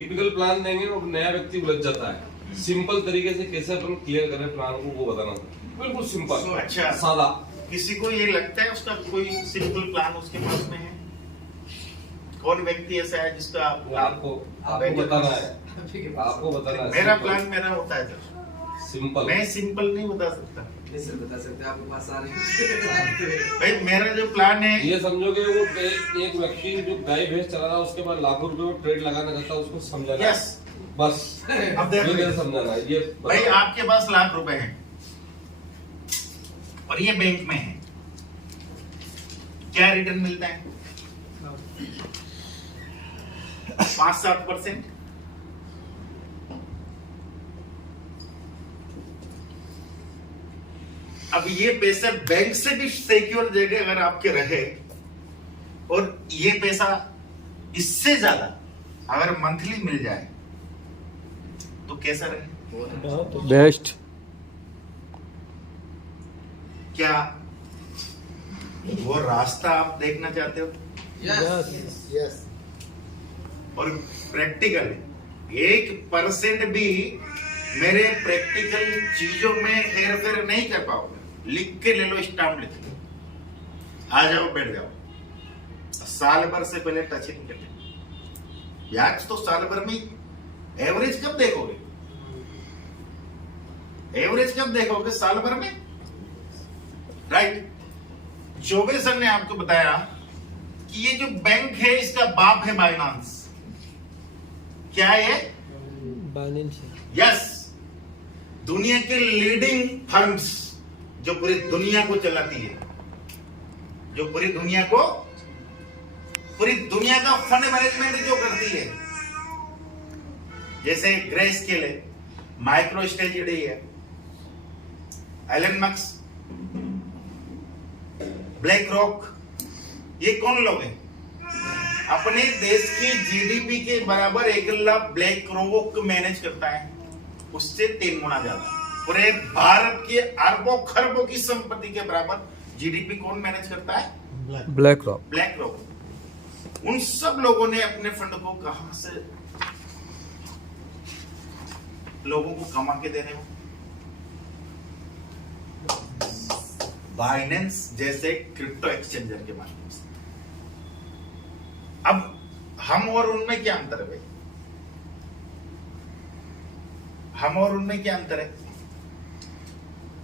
Typical plan देंगे और नया व्यक्ति उलझ जाता है। सिंपल तरीके से कैसे अपन क्लियर करें प्लान को, वो बताना था। बिल्कुल सिंपल, अच्छा सादा। किसी को ये लगता है उसका कोई सिंपल प्लान उसके पास में है? कौन व्यक्ति ऐसा है जिसका आपको बताना है, आपको बताना है। मेरा प्लान मेरा होता है सर, सिंपल। मैं सिंपल नहीं बता सकता बता सकते हैं, आपके पास सारे भाई। मेरा जो प्लान है ये समझो कि वो एक व्यक्ति जो गाय भैंस चला रहा है, उसके बाद लाखों रुपए में ट्रेड लगाना चाहता है, उसको समझाना है। यस बस अब देखो ये समझाना है। ये भाई, आपके पास लाख रुपए हैं और ये बैंक में है, क्या रिटर्न मिलता है? 5-7%। अब ये पैसा बैंक से भी सिक्योर जगह अगर आपके रहे और ये पैसा इससे ज्यादा अगर मंथली मिल जाए तो कैसा रहे? बेस्ट। क्या वो रास्ता आप देखना चाहते हो? यस और प्रैक्टिकल 1% भी मेरे प्रैक्टिकल चीजों में हेरफेर नहीं कर पाओगे। लिख के ले लो, स्टाम्प लिख लो, आ जाओ, बैठ जाओ। साल भर से पहले टच ही नहीं करते। ब्याज तो साल भर में एवरेज कब देखोगे? एवरेज कब देखोगे? साल भर में, राइट। चौबे सर ने आपको बताया कि ये जो बैंक है इसका बाप है बाइनांस। क्या है? बाइनेंस। यस, दुनिया के लीडिंग फर्म्स जो पूरी दुनिया को चलाती है, जो पूरी दुनिया का फंड मैनेजमेंट जो करती है, जैसे ग्रे स्केल है, माइक्रो स्ट्रेटेजी है, एलन मस्क, ब्लैक रॉक, ये कौन लोग हैं? अपने देश की जीडीपी के बराबर 1 लाख ब्लैक रॉक मैनेज करता है, उससे 3 गुना ज्यादा। पूरे भारत के अरबों खरबों की संपत्ति के बराबर जीडीपी कौन मैनेज करता है? Black rock. Black rock. उन सब लोगों ने अपने फंड को कहां से लोगों को कमा के देने हो? बाइनेंस जैसे क्रिप्टो एक्सचेंजर के माध्यम से। अब हम और उनमें क्या अंतर है भाई? हम और उनमें क्या अंतर है?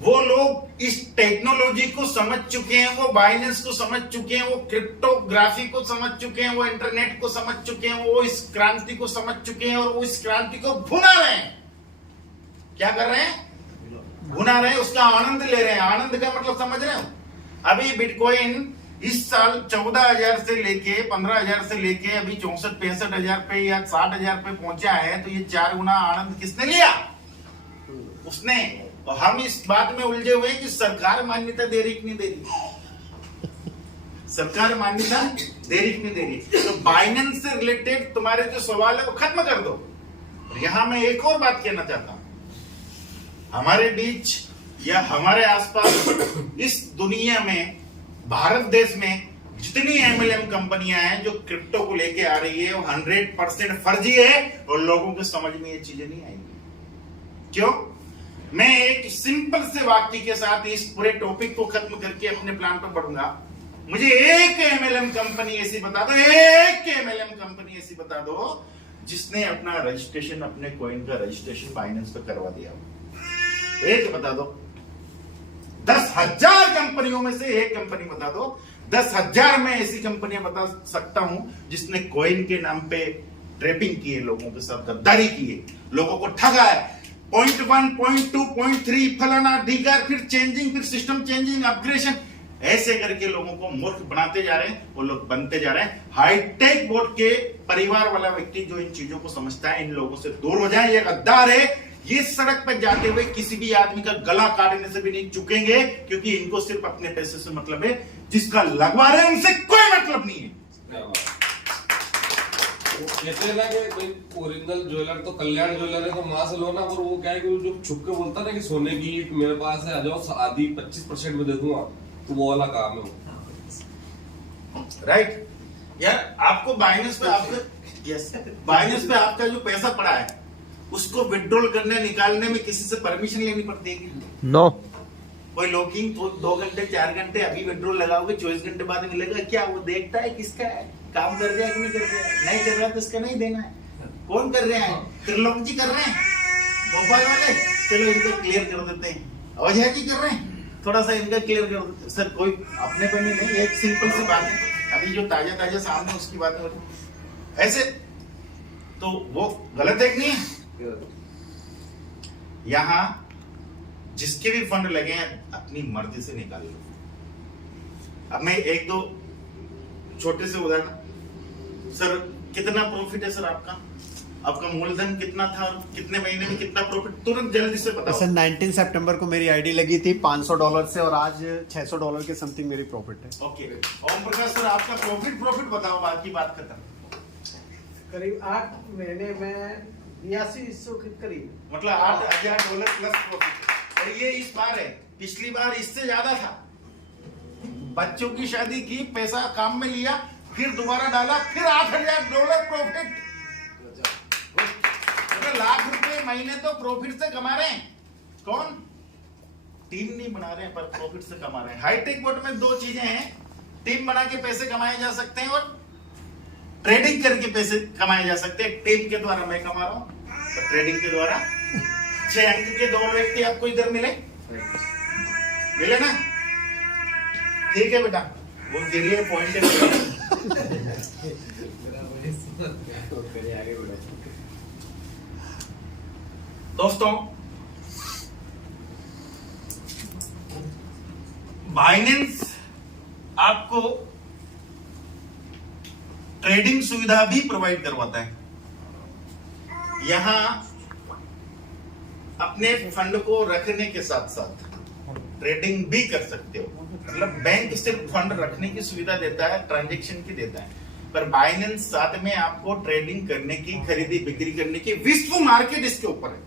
वो लोग इस टेक्नोलॉजी को समझ चुके हैं, वो बाइनेंस को समझ चुके हैं, वो क्रिप्टोग्राफी को समझ चुके हैं, वो इंटरनेट को समझ चुके हैं, वो इस क्रांति को समझ चुके हैं और वो इस क्रांति को भुना रहे हैं। क्या कर रहे हैं? भुना रहे हैं, उसका आनंद ले रहे हैं। आनंद का मतलब समझ रहे हो? अभी बिटकॉइन इस साल 14,000 से लेके 15,000 से लेके अभी 64-65,000 पे या 60,000 पे पहुंचा है, तो ये 4 गुना आनंद किसने लिया? उसने। तो हम इस बात में उलझे हुए हैं कि सरकार मान्यता दे रही कि नहीं दे रही। सरकार मान्यता दे रही कि नहीं दे रही। तो बाइनेंस से रिलेटेड तुम्हारे जो सवाल है वो खत्म कर दो। और यहां मैं एक और बात कहना चाहता हूं, हमारे बीच या हमारे आसपास इस दुनिया में, भारत देश में जितनी एमएलएम कंपनियां हैं जो क्रिप्टो को लेके आ रही है, वो 100% फर्जी है और लोगों के समझ में ये चीजें नहीं आएंगी। क्यों? मैं एक सिंपल से वाक्य के साथ इस पूरे टॉपिक को खत्म करके अपने प्लान पर बढ़ूंगा। मुझे एक एमएलएम कंपनी ऐसी बता दो, एक एमएलएम कंपनी ऐसी बता दो जिसने अपना रजिस्ट्रेशन, अपने कॉइन का रजिस्ट्रेशन बाइनेंस पे करवा दिया हो। एक बता दो। 10,000 कंपनियों में से एक कंपनी बता दो। 10,000 में ऐसी कंपनियां बता सकता हूं जिसने कॉइन के नाम पे ट्रैपिंग की है, लोगों के साथ गद्दारी की है, लोगों को ठगा है। 0.1, 0.2, 0.3 फलाना ढीकर, फिर चेंजिंग, फिर सिस्टम चेंजिंग, अपग्रेडेशन, ऐसे करके लोगों को मूर्ख बनाते जा रहे हैं। वो लोग बनते जा रहे हैं। हाईटेक बोर्ड के परिवार वाला व्यक्ति जो इन चीजों को समझता है, इन लोगों से दूर हो जाए। ये गद्दार है। ये सड़क पर जाते हुए किसी भी आदमी का गला काटने से भी नहीं चुकेंगे, क्योंकि इनको सिर्फ अपने पैसे से मतलब है। जिसका लगवा रहे हैं उनसे कोई मतलब नहीं है। कहते हैं ना कि ओरिजिनल ज्वेलर तो कल्याण ज्वेलर है, तो वहां से लो ना। और वो क्या है कि जो छुप के बोलता है ना कि सोने की मेरे पास है, आ जाओ, आधी 25% में दे दूंगा, तो वो वाला काम है। राइट यार, आपको बाइनेंस पे आपको यस, बाइनेंस पे आपका जो पैसा पड़ा है उसको विड्रॉल करने निकालने में किसी से परमिशन लेनी पड़ती है क्या? No. कोई लॉकिंग तो 2 घंटे 4 घंटे अभी विड्रॉल लगाओगे 24 घंटे बाद मिलेगा क्या? वो देखता है किसका है, काम कर रहा है कि नहीं कर रहा है, नहीं कर रहा तो इसका नहीं देना है। कौन कर रहे हैं? त्रिलोक जी कर रहे हैं, भोपाल वाले। चलो इनको क्लियर कर देते हैं। अवैया जी कर रहे हैं, थोड़ा सा इनका क्लियर कर देते हैं। सर कोई अपने पर नहीं, एक सिंपल सी बात है, अभी जो ताजा सामने उसकी बात हो रही ऐसे, तो वो गलत है कि नहीं है? यहाँ जिसके भी फंड लगे हैं अपनी मर्जी से निकाल लो। अब मैं 1-2 छोटे से उदाहरण। सर कितना प्रॉफिट है सर आपका? आपका मूलधन कितना था और कितने महीने में कितना प्रॉफिट? तुरंत जल्दी से बताओ। सर 19 सितंबर को मेरी आईडी लगी थी $500 से और आज $600 के समथिंग मेरी प्रॉफिट है। ओके, ओम प्रकाश सर आपका प्रॉफिट बताओ, बाकी बात खत्म। करीब 8 महीने में 8200 के करीब, मतलब $8,000 प्लस प्रॉफिट। और ये इस बार है, पिछली बार इससे ज्यादा था। बच्चों की शादी की, पैसा काम में लिया, फिर दोबारा डाला, फिर $8,000 प्रॉफिट। मतलब लाख रुपए महीने तो प्रॉफिट से कमा रहे हैं। कौन? टीम नहीं बना रहे हैं पर प्रॉफिट से कमा रहे हैं। हाईटेक बोर्ड में 2 चीजें हैं, टीम बना के पैसे कमाए जा सकते हैं और ट्रेडिंग करके पैसे कमाए जा सकते हैं। टीम के द्वारा मैं कमा रहा हूं, तो ट्रेडिंग के द्वारा 6 अंक के 2 व्यक्ति आपको इधर मिले ना? ठीक है बेटा, वो जरिए पॉइंट है। दोस्तों, बाइनेंस आपको ट्रेडिंग सुविधा भी प्रोवाइड करवाता है। यहां अपने फंड को रखने के साथ साथ ट्रेडिंग भी कर सकते हो। मतलब बैंक सिर्फ फंड रखने की सुविधा देता है, ट्रांजैक्शन की देता है, पर बाइनेंस साथ में आपको ट्रेडिंग करने की, खरीदी बिक्री करने की, विश्व मार्केट इसके ऊपर है।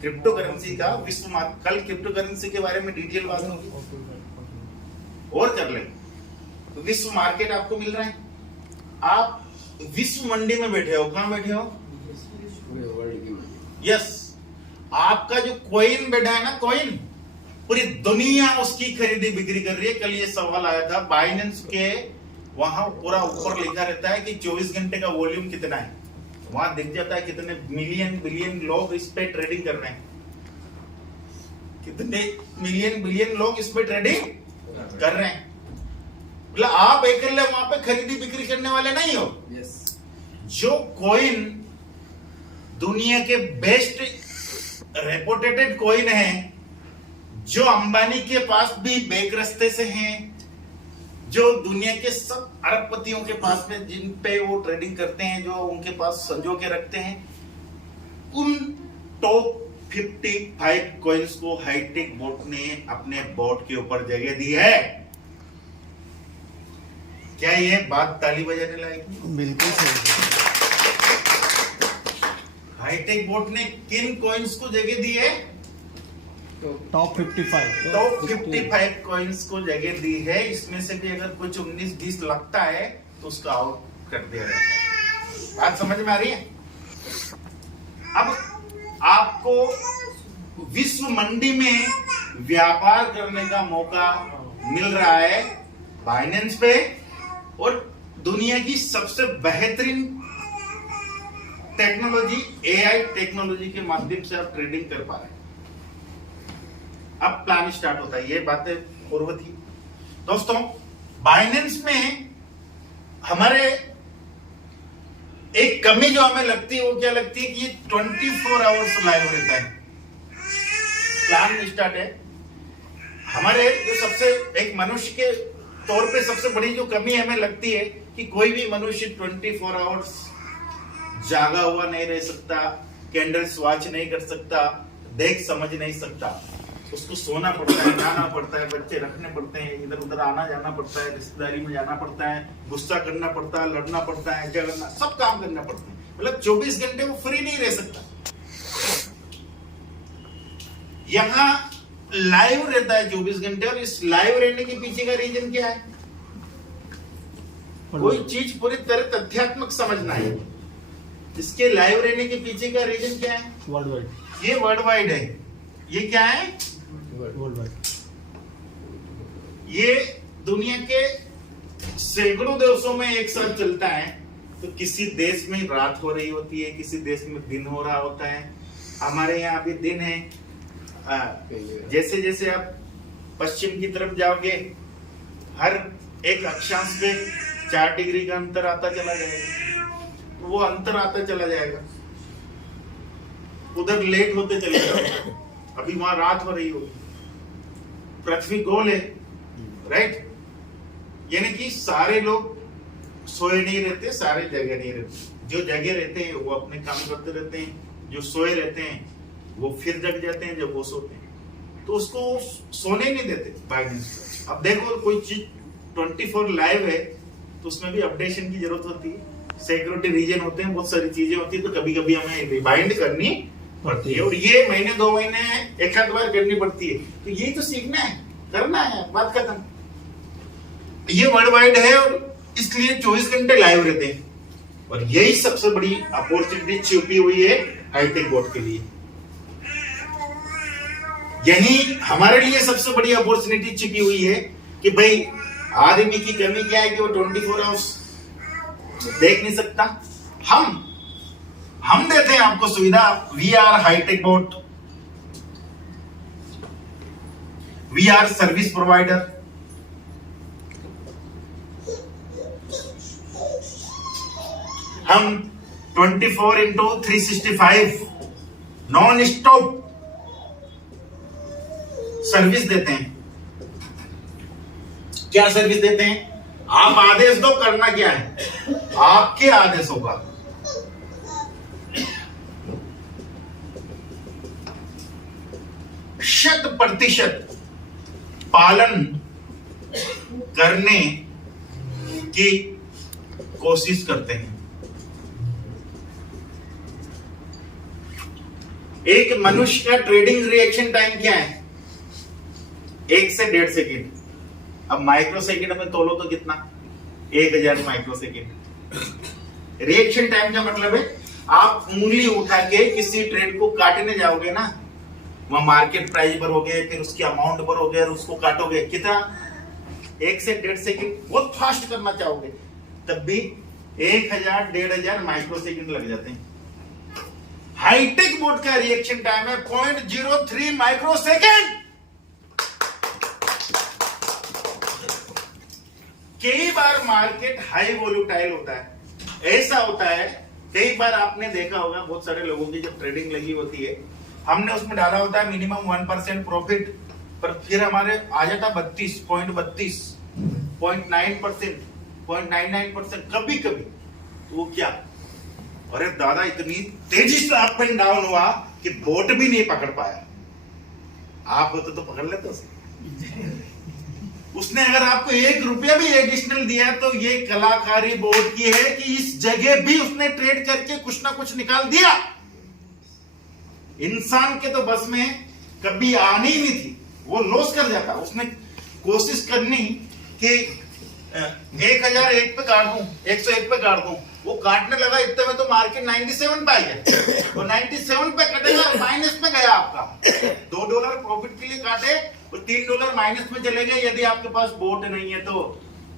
क्रिप्टो करेंसी का विश्व मार्केट, कल क्रिप्टो करेंसी के बारे में डिटेल बात होगी और कर लेंगे। तो विश्व मार्केट आपको मिल रहा है, आप विश्व मंडी में बैठे हो। कहां बैठे हो? यस, आपका जो कॉइन बैठा है ना, कॉइन, पूरी दुनिया उसकी खरीदी बिक्री कर रही है। कल ये सवाल आया था, बाइनेंस के वहां पूरा ऊपर लिखा रहता है कि 24 घंटे का वॉल्यूम कितना है, वहां दिख जाता है कितने मिलियन बिलियन लोग इस पे ट्रेडिंग कर रहे हैं, कितने मिलियन बिलियन लोग इस पे ट्रेडिंग कर रहे हैं। मतलब आप अकेले वहां पे खरीदी बिक्री करने वाले नहीं हो। जो कॉइन दुनिया के बेस्ट रेपुटेटेड कॉइन है, जो अंबानी के पास भी बैक रास्ते से हैं, जो दुनिया के सब अरबपतियों के पास में जिन पे वो ट्रेडिंग करते हैं, जो उनके पास संजो के रखते हैं, उन टॉप 55 कॉइन्स को हाईटेक बोर्ड ने अपने बोर्ड के ऊपर जगह दी है। क्या ये बात ताली बजाने लायक है? बिल्कुल सही। हाईटेक बोर्ड ने किन कॉइन्स को जगह दी है? टॉप 55 टॉप 55 कॉइन्स को जगह दी है। इसमें से भी अगर कुछ 19-20 लगता है तो उसका आउट कर दिया जाता है। बात समझ में आ रही है? अब आपको विश्व मंडी में व्यापार करने का मौका मिल रहा है बाइनेंस पे, और दुनिया की सबसे बेहतरीन टेक्नोलॉजी, एआई टेक्नोलॉजी के माध्यम से आप ट्रेडिंग कर पा रहे हैं। अब प्लान स्टार्ट होता है, ये बातें पूर्व थी। दोस्तों, बाइनेंस में हमारे एक कमी जो हमें लगती है, वो क्या लगती है कि ये 24 आवर्स लाइव रहता है। प्लान स्टार्ट है हमारे, जो सबसे एक मनुष्य के तौर पे सबसे बड़ी जो कमी हमें लगती है कि कोई भी मनुष्य 24 आवर्स जागा हुआ नहीं रह सकता, कैंडल्स वॉच नहीं कर सकता, देख समझ नहीं सकता। उसको सोना पड़ता है, खाना पड़ता है, बच्चे रखने पड़ते हैं, इधर उधर आना जाना पड़ता है, रिश्तेदारी में जाना पड़ता है, गुस्सा करना पड़ता है, लड़ना पड़ता है, झगड़ना, सब काम करना पड़ता है। मतलब 24 घंटे वो फ्री नहीं रह सकता। यहां लाइव रहता है 24 घंटे, और इस लाइव रहने के पीछे का रीजन क्या है? कोई चीज पूरी तरह तथ्यात्मक समझना है। इसके लाइव रहने के पीछे का रीजन क्या है? World wide. ये वर्ल्ड वाइड है। ये क्या है? World wide. ये दुनिया के सैकड़ों देशों में एक साथ चलता है। तो किसी देश में रात हो रही होती है, किसी देश में दिन हो रहा होता है। हमारे यहाँ अभी दिन है। जैसे जैसे आप पश्चिम की तरफ जाओगे, हर एक अक्षांश पे 4 डिग्री का अंतर आता चला जाएगा। वो अंतर आता चला जाएगा, उधर लेट होते चले जाओगे। अभी वहां रात हो रही होगी। पृथ्वी गोल है, राइट? यानी कि सारे लोग सोए नहीं रहते, सारे जगह नहीं रहते। जो जगह रहते हैं वो अपने काम करते रहते हैं, जो सोए रहते हैं वो फिर जग जाते हैं जब वो सोते हैं। तो उसको सोने नहीं देते बाइनेंस। अब देखो कोई चीज 24 लाइव है तो उसमें भी अपडेशन की जरूरत होती है। सिक्योरिटी रीजन होते हैं, बहुत सारी चीजें होती है, तो कभी कभी हमें रिमाइंड करनी पड़ती है। और ये महीने 2 महीने एक आध बार करनी पड़ती है। तो ये तो सीखना है, करना है, बात खत्म। ये वर्ल्ड वाइड है और इसलिए 24 घंटे लाइव रहते हैं। और यही सबसे बड़ी अपॉर्चुनिटी छिपी हुई है हाईटेक बोर्ड के लिए। यही हमारे लिए सबसे बड़ी अपॉर्चुनिटी छिपी हुई है कि भाई आदमी की कमी क्या है कि वो 24 आवर्स देख नहीं सकता। हम देते हैं आपको सुविधा। We are hi tech board, we are service provider. हम 24/365 नॉन स्टॉप सर्विस देते हैं। क्या सर्विस देते हैं? आप आदेश दो, करना क्या है? आपके आदेशों का 100% पालन करने की कोशिश करते हैं। एक मनुष्य का ट्रेडिंग रिएक्शन टाइम क्या है? 1 से 1.5 सेकेंड। अब माइक्रो सेकेंड में तोलो तो कितना? 1000 माइक्रो सेकेंड। रिएक्शन टाइम का मतलब है आप उंगली उठा के किसी ट्रेड को काटने जाओगे ना, वहां मार्केट प्राइस भरोगे, फिर उसकी अमाउंट भरोगे और उसको काटोगे। कितना? 1 से 1.5 सेकेंड। बहुत फास्ट करना चाहोगे तब भी 1000 1500 माइक्रो सेकेंड लग जाते हैं। हाईटेक बोर्ड का रिएक्शन टाइम है 0.03 माइक्रो सेकेंड। कई बार मार्केट हाई वोलेटाइल होता है। ऐसा होता है, कई बार आपने देखा होगा बहुत सारे लोगों की जब ट्रेडिंग लगी होती है, हमने उसमें डाला होता है मिनिमम 1% प्रॉफिट, पर फिर हमारे आ जाता 32.32, 0.9%, 0.99%, कभी कभी। तो वो क्या? अरे दादा इतनी तेजी से अप एंड डाउन हुआ कि बोट भी नहीं पकड़ पाया। आप होते तो पकड़ लेते उसे। उसने अगर आपको 1 रुपया भी एडिशनल दिया तो ये कलाकारी बोर्ड की है कि इस जगह भी उसने ट्रेड करके कुछ ना कुछ निकाल दिया। इंसान के तो बस में कभी आनी ही नहीं थी, वो लॉस कर जाता। उसने कोशिश करनी कि 1001 पे काट दूं, 101 पे काट दूं। वो काटने लगा, इतने में तो मार्केट 97 पे आ गया। तो 97 पे कटेगा, माइनस में गया आपका। $2 प्रॉफिट के लिए काटे और $3 माइनस में चले गए। यदि आपके पास बोट नहीं है तो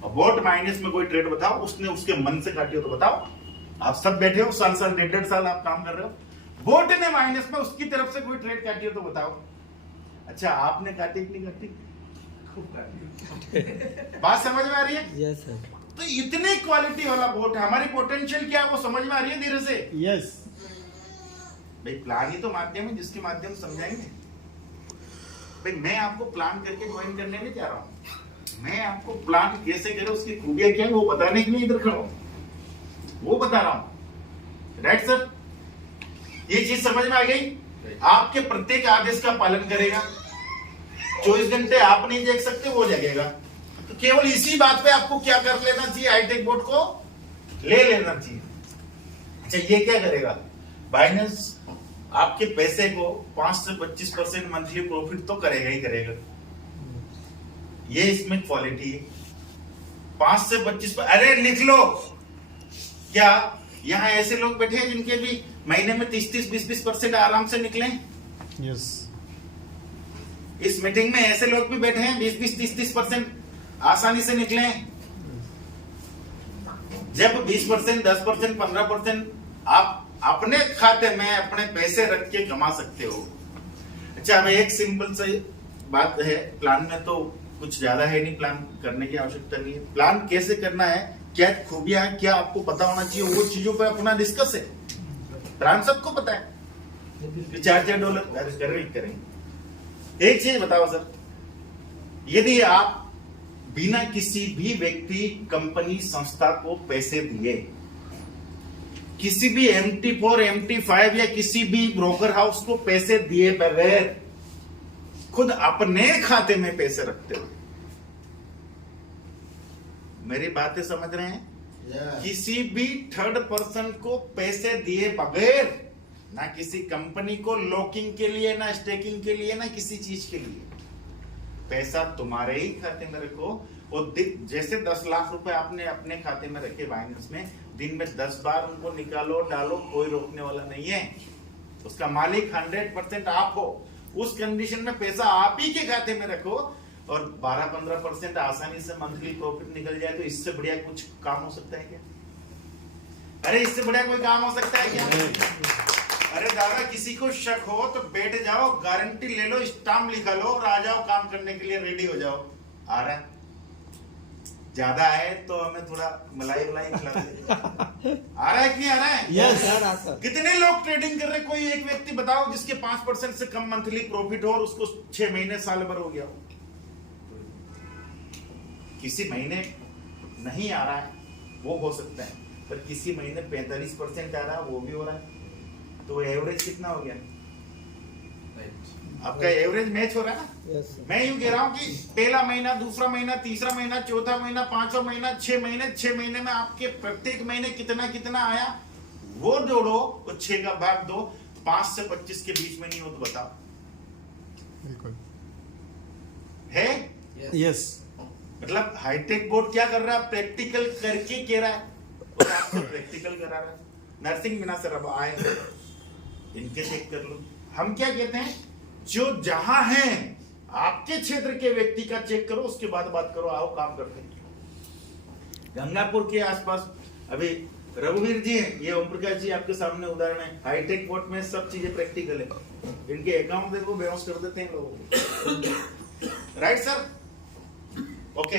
बोट माइनस में कोई ट्रेड बताओ, उसने उसके मन से काटी हो तो बताओ। आप सब बैठे हो, साल 1.5 साल आप काम कर रहे हो, बोट ने माइनस में उसकी तरफ से कोई ट्रेड काटी हो तो बताओ। अच्छा, आपने काटी कि नहीं काटी? खूब काटी। बात समझ में आ रही है? Yes sir. तो इतने क्वालिटी वाला बोट है। हमारी पोटेंशियल क्या है वो समझ में आ रही है धीरे से? यस। भाई प्लान ही तो माध्यम है जिसके माध्यम समझाएंगे। भाई मैं आपको प्लान करके ज्वाइन करने नहीं जा रहा हूं। मैं आपको प्लान कैसे करे, उसकी खूबियां क्या है वो बताने के लिए इधर खड़ा हूं, वो बता रहा हूं। Right sir? ये चीज समझ में आ गई? आपके प्रत्येक आदेश का पालन करेगा। 24 घंटे आप नहीं देख सकते, वो जगेगा। तो केवल इसी बात पे आपको क्या कर लेना चाहिए? हाईटेक बोर्ड को ले लेना चाहिए। अच्छा, ये क्या करेगा? बाइनेंस आपके पैसे को 5 से 25% मंथली प्रॉफिट तो करेगा ही करेगा। ये इसमें क्वालिटी है। 5 से 25, अरे लिख लो। क्या यहाँ ऐसे लोग बैठे हैं जिनके भी महीने में 30-20% आराम से निकले? यस। इस मीटिंग में ऐसे लोग भी बैठे हैं 20-30% आसानी से निकले। जब 20%, 10%, 15% आप अपने खाते में अपने पैसे रख के कमा सकते हो। अच्छा, अब एक सिंपल सी बात है, प्लान में तो कुछ ज्यादा है नहीं, प्लान करने की आवश्यकता नहीं है। प्लान कैसे करना है, क्या खूबियां है, क्या आपको पता होना चाहिए, वो चीजों पर अपना डिस्कस है। प्लान सबको पता है, $4 करेंगे। एक चीज बताओ सर, यदि आप बिना किसी भी व्यक्ति, कंपनी, संस्था को पैसे दिए, किसी भी MT4, MT5 या किसी भी ब्रोकर हाउस को पैसे दिए बगैर खुद अपने खाते में पैसे रखते हो, मेरी बातें समझ रहे हैं? किसी भी थर्ड पर्सन को पैसे दिए बगैर, ना किसी कंपनी को लॉकिंग के लिए, ना स्टेकिंग के लिए, ना किसी चीज के लिए, पैसा तुम्हारे ही खाते में रखो। और जैसे 10 लाख रुपए आपने अपने खाते में रखे बाइनेंस में, दिन में 10 बार उनको निकालो डालो, कोई रोकने वाला नहीं है। उसका मालिक 100% आप हो। उस कंडीशन में पैसा आप ही के खाते में रखो और 12-15% आसानी से मंथली प्रॉफिट निकल जाए, तो इससे बढ़िया कुछ काम हो सकता है क्या? अरे इससे बढ़िया कोई काम हो सकता है क्या? अरे दादा, किसी को शक हो तो बैठ जाओ, गारंटी ले लो, स्टाम्प लिखा लो और आ जाओ, काम करने के लिए रेडी हो जाओ। आ रहा है? ज्यादा है तो हमें थोड़ा मलाई खिला दे। आ रहा है कि नहीं आ रहा है? यस। कितने लोग ट्रेडिंग कर रहे हैं? कोई एक व्यक्ति बताओ जिसके 5% से कम मंथली प्रॉफिट हो और उसको 6 महीने, साल भर हो गया हो। किसी महीने नहीं आ रहा है, वो हो सकता है, पर किसी महीने 45% आ रहा है, वो भी हो रहा है। तो एवरेज कितना हो गया? आपका एवरेज मैच हो रहा है ना? Yes, sir. मैं यूं कह रहा हूं कि पहला महीना, दूसरा महीना, तीसरा महीना, चौथा महीना, 5वां महीना, 6 महीने में आपके प्रत्येक महीने कितना कितना आया, वो जोड़ो और 6 का भाग दो, 5 से 25 के बीच में नहीं हो तो बताओ। बिल्कुल है? यस। मतलब हाईटेक बोर्ड क्या कर रहा है? प्रैक्टिकल करके कह रहा है, और आपको प्रैक्टिकल करा रहा है। नर्सिंग बिना सर अब आए, इनके चेक कर लो। हम क्या कहते हैं, जो जहां है आपके क्षेत्र के व्यक्ति का चेक करो, उसके बाद बात करो, आओ काम करते हैं। गंगापुर के आसपास अभी रघुवीर जी हैं, ये ओम प्रकाश जी आपके सामने उदाहरण है। हाईटेक बोर्ड में सब चीजें प्रैक्टिकल है, इनके अकाउंट देखो, बेहोश कर देते हैं लोगों। Right sir? ओके,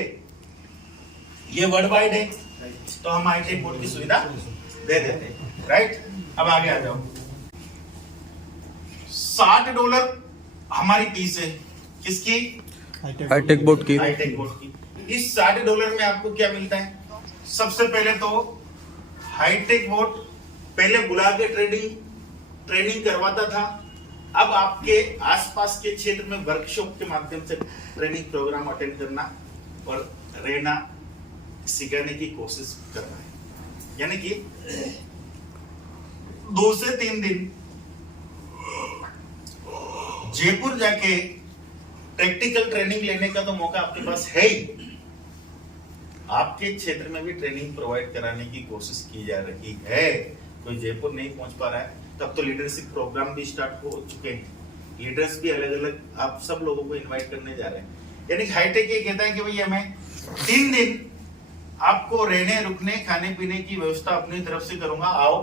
ये वर्ल्ड वाइड है, तो हम हाईटेक बोर्ड की सुविधा दे देते हैं। राइट? अब आगे आ जाओ। $60 हमारी फीस है, किसकी? हाईटेक बोर्ड की। हाईटेक बोर्ड की। इस $60 में आपको क्या मिलता है? सबसे पहले तो हाईटेक बोर्ड पहले बुला के ट्रेनिंग करवाता था, अब आपके आसपास के क्षेत्र में वर्कशॉप के माध्यम से ट्रेनिंग प्रोग्राम अटेंड करना और रहना सिखाने की कोशिश करना है। यानी कि 2 से 3 दिन जयपुर जाके प्रैक्टिकल ट्रेनिंग लेने का तो मौका आपके पास है ही। आपके क्षेत्र में भी ट्रेनिंग प्रोवाइड कराने की कोशिश की जा रही है। कोई जयपुर नहीं पहुंच पा रहा है, तब तो लीडरशिप प्रोग्राम भी स्टार्ट हो चुके हैं। लीडर्स भी अलग अलग आप सब लोगों को इनवाइट करने जा रहे हैं। यानी हाईटेक ये कहता है कि भैया मैं 3 दिन आपको रहने, रुकने, खाने पीने की व्यवस्था अपनी तरफ से करूंगा, आओ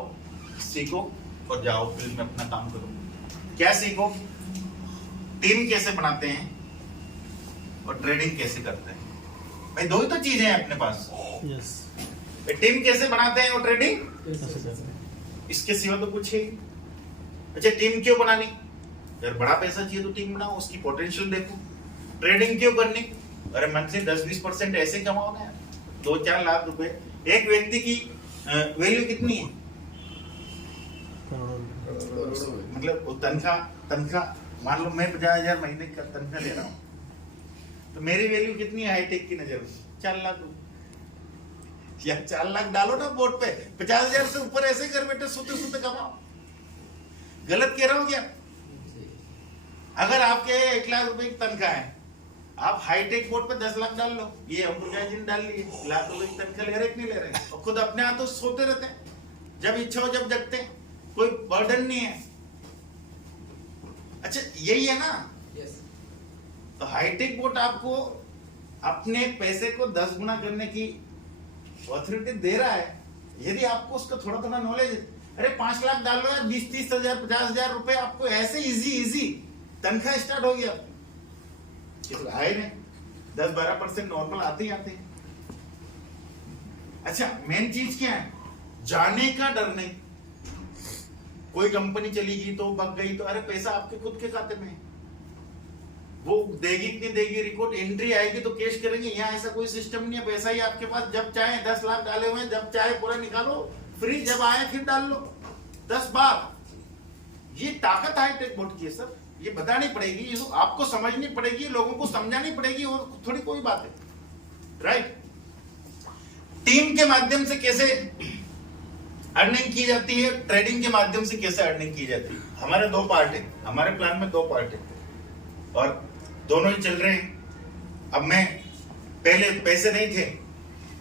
सीखो और जाओ फील्ड में अपना काम करो। क्या सीखो? टीम कैसे बनाते हैं और ट्रेडिंग कैसे करते हैं। भाई 2 ही तो चीजें हैं अपने पास। यस। टीम कैसे बनाते हैं और ट्रेडिंग, इसके सिवा तो कुछ है। अच्छा, टीम क्यों बनानी? अगर बड़ा पैसा चाहिए तो टीम बनाओ, उसकी पोटेंशियल देखो। ट्रेडिंग क्यों करनी? अरे मंथली 10-20% ऐसे कमाओ ना, 2-4 लाख रुपए। एक व्यक्ति की वैल्यू कितनी है? मतलब वो तनख्वाह मान लो मैं 50,000 महीने का तनख्वाह ले रहा हूँ, तो मेरी वैल्यू कितनी है हाईटेक की नजर में? 4 लाख रुपए। या 4 लाख डालो ना बोर्ड पे, 50,000 से ऊपर ऐसे कर बेटे, सोते कमाओ। गलत कह रहा हूं क्या? अगर आपके 1 लाख रुपए की तनख्वाह है, आप हाईटेक बोर्ड पे 10 लाख डाल लो, ये एम्प्लॉयज डाल लिए, लाख रुपए की तनख्वाह ले रहे कि नहीं ले रहे, और खुद अपने हाथों सोते रहते हैं, जब इच्छा हो जब जगते हैं, कोई बर्डन नहीं है। अच्छा यही है ना, Yes. तो हाईटेक बोर्ड आपको अपने पैसे को 10 गुना करने की ऑथोरिटी दे रहा है, यदि आपको उसका थोड़ा थोड़ा नॉलेज। अरे 5 लाख डाल लो यार, 20-30 हजार 50 हजार रुपए आपको ऐसे इजी तनख्वाह स्टार्ट हो गया। आए नहीं 10-12% नॉर्मल आते ही आते हैं। अच्छा मेन चीज क्या है, जाने का डर नहीं। कोई कंपनी चली गई तो बग गई तो अरे पैसा आपके खुद के खाते में है, वो देगी कि नहीं देगी, रिकॉर्ड एंट्री आएगी तो कैश करेंगे। यहाँ ऐसा कोई सिस्टम नहीं है, पैसा ही आपके पास, जब चाहे 10 लाख डाले हुए हैं, जब चाहे पूरा निकालो, फ्री जब आए फिर डाल लो 10 बार। ये ताकत हाईटेक बोर्ड की है सर, ये बतानी पड़ेगी, ये आपको समझनी पड़ेगी, लोगों को समझानी पड़ेगी, और थोड़ी कोई बात है। राइट, टीम के माध्यम से कैसे अर्निंग की जाती है, ट्रेडिंग के माध्यम से कैसे अर्निंग की जाती है। हमारे 2 पार्ट है, हमारे प्लान में 2 पार्ट है और दोनों ही चल रहे हैं। अब मैं पहले पैसे नहीं थे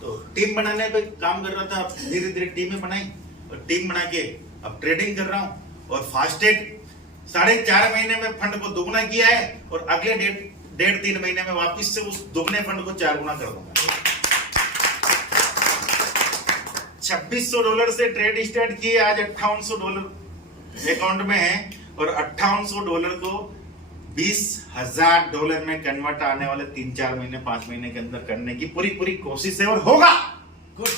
तो टीम बनाने पे काम कर रहा था, अब धीरे धीरे टीमें बनाई और टीम बना के अब ट्रेडिंग कर रहा हूं। और फास्टेग 4.5 महीने में फंड को दुगना किया है और अगले 1.5-3 महीने में वापस से उस दुगने फंड को 4 गुना कर दूंगा। $2600 से ट्रेड स्टार्ट किए, आज $5800 अकाउंट में है और $5800 को $20,000 में कन्वर्ट आने वाले 3-4 महीने 5 महीने के अंदर करने की पूरी कोशिश है और होगा। गुड,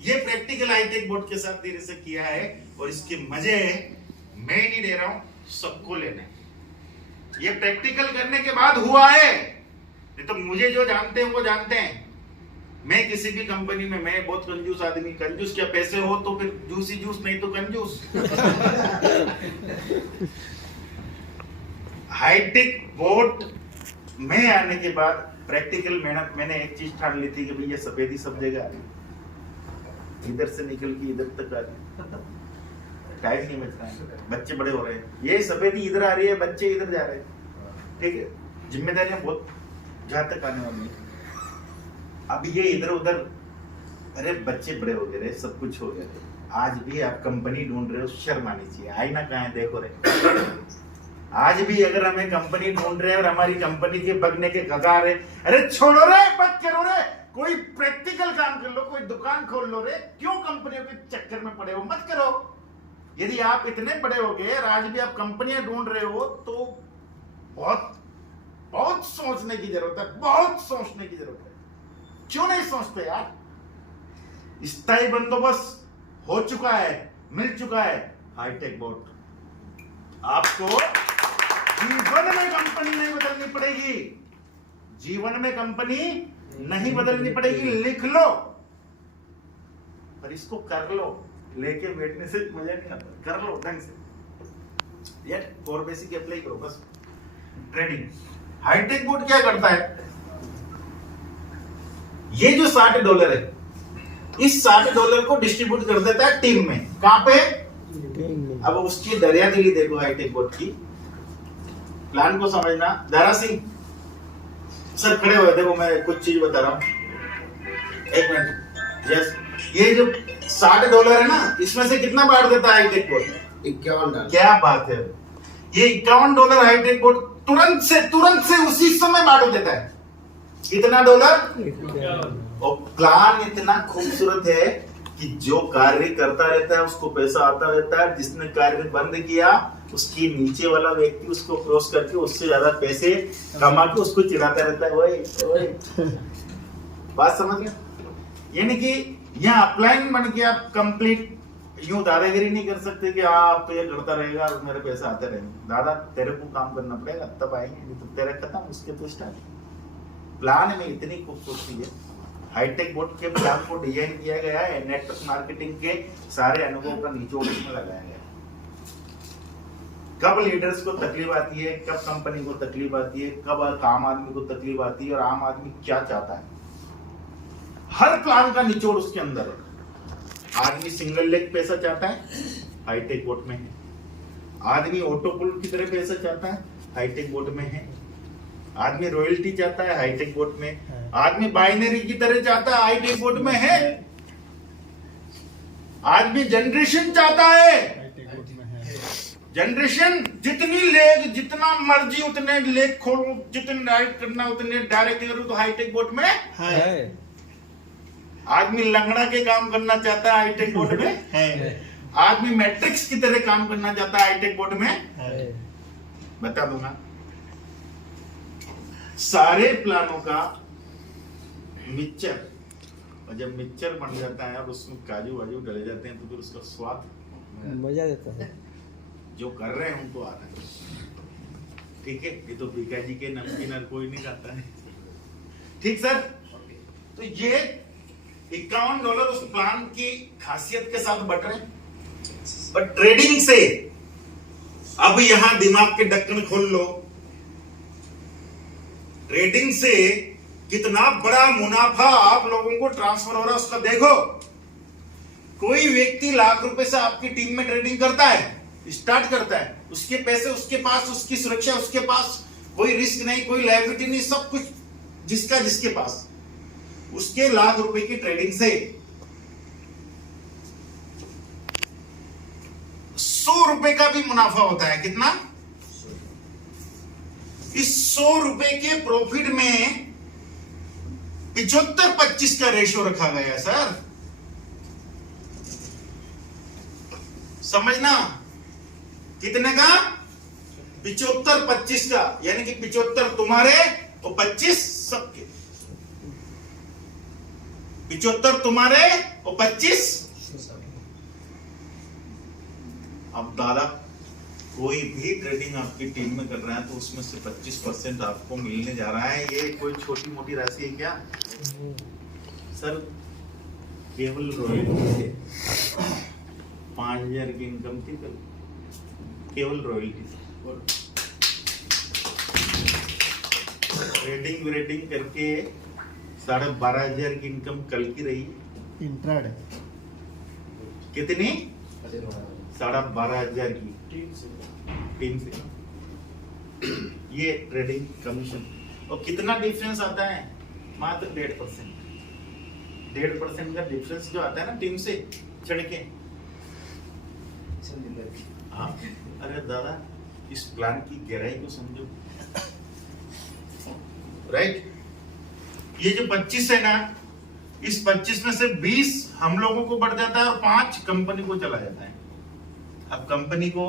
ये प्रैक्टिकल हाईटेक बोर्ड के साथ धीरे से किया है और इसके मजे मैं नहीं दे रहा हूं, सबको लेने। ये प्रैक्टिकल करने के बाद हुआ है, नहीं तो मुझे जो जानते हैं वो जानते हैं। मैं किसी भी कंपनी में, मैं बहुत कंजूस आदमी, कंजूस क्या, पैसे हो तो फिर जूस ही जूस, नहीं तो कंजूस। हाईटेक बोर्ड में आने के बाद प्रैक्टिकल मेहनत, मैंने एक चीज ठान ली थी कि भैया सफेदी सब जगह आ रही, इधर से निकल के इधर तक आ रही, टाइम नहीं बच रहा है, बच्चे बड़े हो रहे हैं, ये सफेदी इधर आ रही है, बच्चे इधर जा रहे हैं। ठीक है, जिम्मेदारियां बहुत जहां तक आने वाली है। अब ये इधर उधर, अरे बच्चे बड़े हो गए, सब कुछ हो गया, आज भी आप कंपनी ढूंढ रहे हो, शर्म आनी चाहिए। आईना कहाँ है, देखो रे। आज भी अगर हमें कंपनी ढूंढ रहे हैं और हमारी कंपनी के बगने के कगार है, अरे छोड़ो रे, मत करो रे, कोई प्रैक्टिकल काम कर लो, कोई दुकान खोल लो रे, क्यों कंपनियों के चक्कर में पड़े हो, मत करो। यदि आप इतने बड़े हो गए और आज भी आप कंपनियां ढूंढ रहे हो तो बहुत सोचने की जरूरत है, बहुत सोचने की जरूरत है। क्यों नहीं सोचते यार? स्थायी बंदोबस्त हो चुका है, मिल चुका है हाईटेक बोर्ड। आपको जीवन में कंपनी नहीं बदलनी पड़ेगी, जीवन में कंपनी नहीं बदलनी पड़ेगी, लिख लो पर इसको कर लो। लेके बैठने से मजा नहीं आता, कर लो ढंग से। यार कोर बेसिक अप्लाई करो बस। ट्रेडिंग हाईटेक बोर्ड क्या करता है, ये जो $60 है, इस $60 को डिस्ट्रीब्यूट कर देता है टीम में। कहां पे? अब उसकी दरियादिली देखो हाईटेक बोर्ड की, प्लान को समझना। दारा सिंह सर खड़े हुए, देखो मैं कुछ चीज बता रहा हूं, 1 मिनट। यस, ये जो $60 है ना, इसमें से कितना बांट देता है हाईटेक बोर्ड? $51। क्या बात है, ये $51 हाईटेक बोर्ड तुरंत से उसी समय बांट देता है। कितना $? और प्लान इतना खूबसूरत है कि जो कार्य करता रहता है उसको पैसा आता रहता है, जिसने कार्य बंद किया उसकी नीचे वाला व्यक्ति उसको क्रॉस करके उससे ज्यादा पैसे कमा के उसको चिढ़ाता रहता है। ओए बात समझ गए? यानी कि यहाँ अपलाइन बन के आप कंप्लीट यूं दादागिरी नहीं कर सकते कि आप तो ये करता रहेगा और मेरे पैसे आते रहेंगे। दादा तेरे को काम करना पड़ेगा तब आएंगे, नहीं तो तेरा खत्म, उसके तो स्टार्ट। प्लान में इतनी खूबसूरती है, हाईटेक बोर्ड के प्लान को डिजाइन किया गया है, नेटवर्क मार्केटिंग के सारे अनुभव का निचोड़ इसमें लगाया गया है। कब लीडर्स को तकलीफ आती है, कब कंपनी को तकलीफ आती है, कब आम आदमी को तकलीफ आती है और आम आदमी क्या चाहता है, हर प्लान का निचोड़ उसके अंदर है। आदमी सिंगल लेग पैसा चाहता है, हाईटेक बोर्ड में है। आदमी ऑटो पुल की तरह पैसा चाहता है, हाईटेक बोर्ड में है, आदमी रॉयल्टी चाहता है हाईटेक बोर्ड में, आदमी बाइनरी की तरह चाहता है हाईटेक बोर्ड में है, आदमी जनरेशन चाहता है, जनरेशन जितनी लेग जितना मर्जी उतने लेग खोलो, जितने डायरेक्ट करना उतने डायरेक्ट करो, तो हाईटेक बोर्ड में है। आदमी लंगड़ा के काम करना चाहता है हाईटेक बोर्ड में है, आदमी मैट्रिक्स की तरह काम करना चाहता है हाईटेक बोर्ड में है। बता दूंगा सारे प्लानों का मिक्सचर, और जब मिक्सचर बन जाता है और उसमें काजू वाजू डले जाते हैं तो फिर उसका स्वाद मजा देता है। जो कर रहे हैं उनको आ रहा है। ठीक है, ये तो पीका जी के नमकीन हर कोई नहीं खाता है। ठीक सर, तो ये $51 उस प्लान की खासियत के साथ बढ़ रहे हैं, पर ट्रेडिंग से अब यहां दिमाग के ढक्कन खोल लो, ट्रेडिंग से कितना बड़ा मुनाफा आप लोगों को ट्रांसफर हो रहा है उसका देखो। कोई व्यक्ति लाख रुपए से आपकी टीम में ट्रेडिंग करता है, स्टार्ट करता है, उसके पैसे उसके पास, उसकी सुरक्षा उसके पास, कोई रिस्क नहीं, कोई लायबिलिटी नहीं, सब कुछ जिसका जिसके पास, उसके लाख रुपए की ट्रेडिंग से 100 रुपए का भी मुनाफा होता है। कितना? इस 100 रुपए के प्रॉफिट में 75-25 का रेशियो रखा गया है सर, समझना। कितने का? 75-25 का, यानी कि 75 तुम्हारे और 25 सबके। 75 तुम्हारे और 25। अब दादा कोई भी ट्रेडिंग आपकी टीम में कर रहा है तो उसमें से 25% आपको मिलने जा रहा है। ये कोई छोटी मोटी राशि है क्या सर? केवल रॉयल्टी से 5,000 की इनकम थी कल, केवल रॉयल्टी से। ट्रेडिंग करके 12,500 की इनकम कल की रही। इंट्राडे कितनी? 12,500 की टीम से। ये ट्रेडिंग कमीशन। और कितना डिफरेंस आता है? मात्र 1.5%। 1.5% का डिफरेंस जो आता है ना टीम से चढ़ के। हाँ, अरे दादा इस प्लान की गहराई को समझो, राइट? ये जो 25 है ना, इस 25 में से 20 हम लोगों को बढ़ जाता है और 5 कंपनी को चला जाता है। अब कंपनी को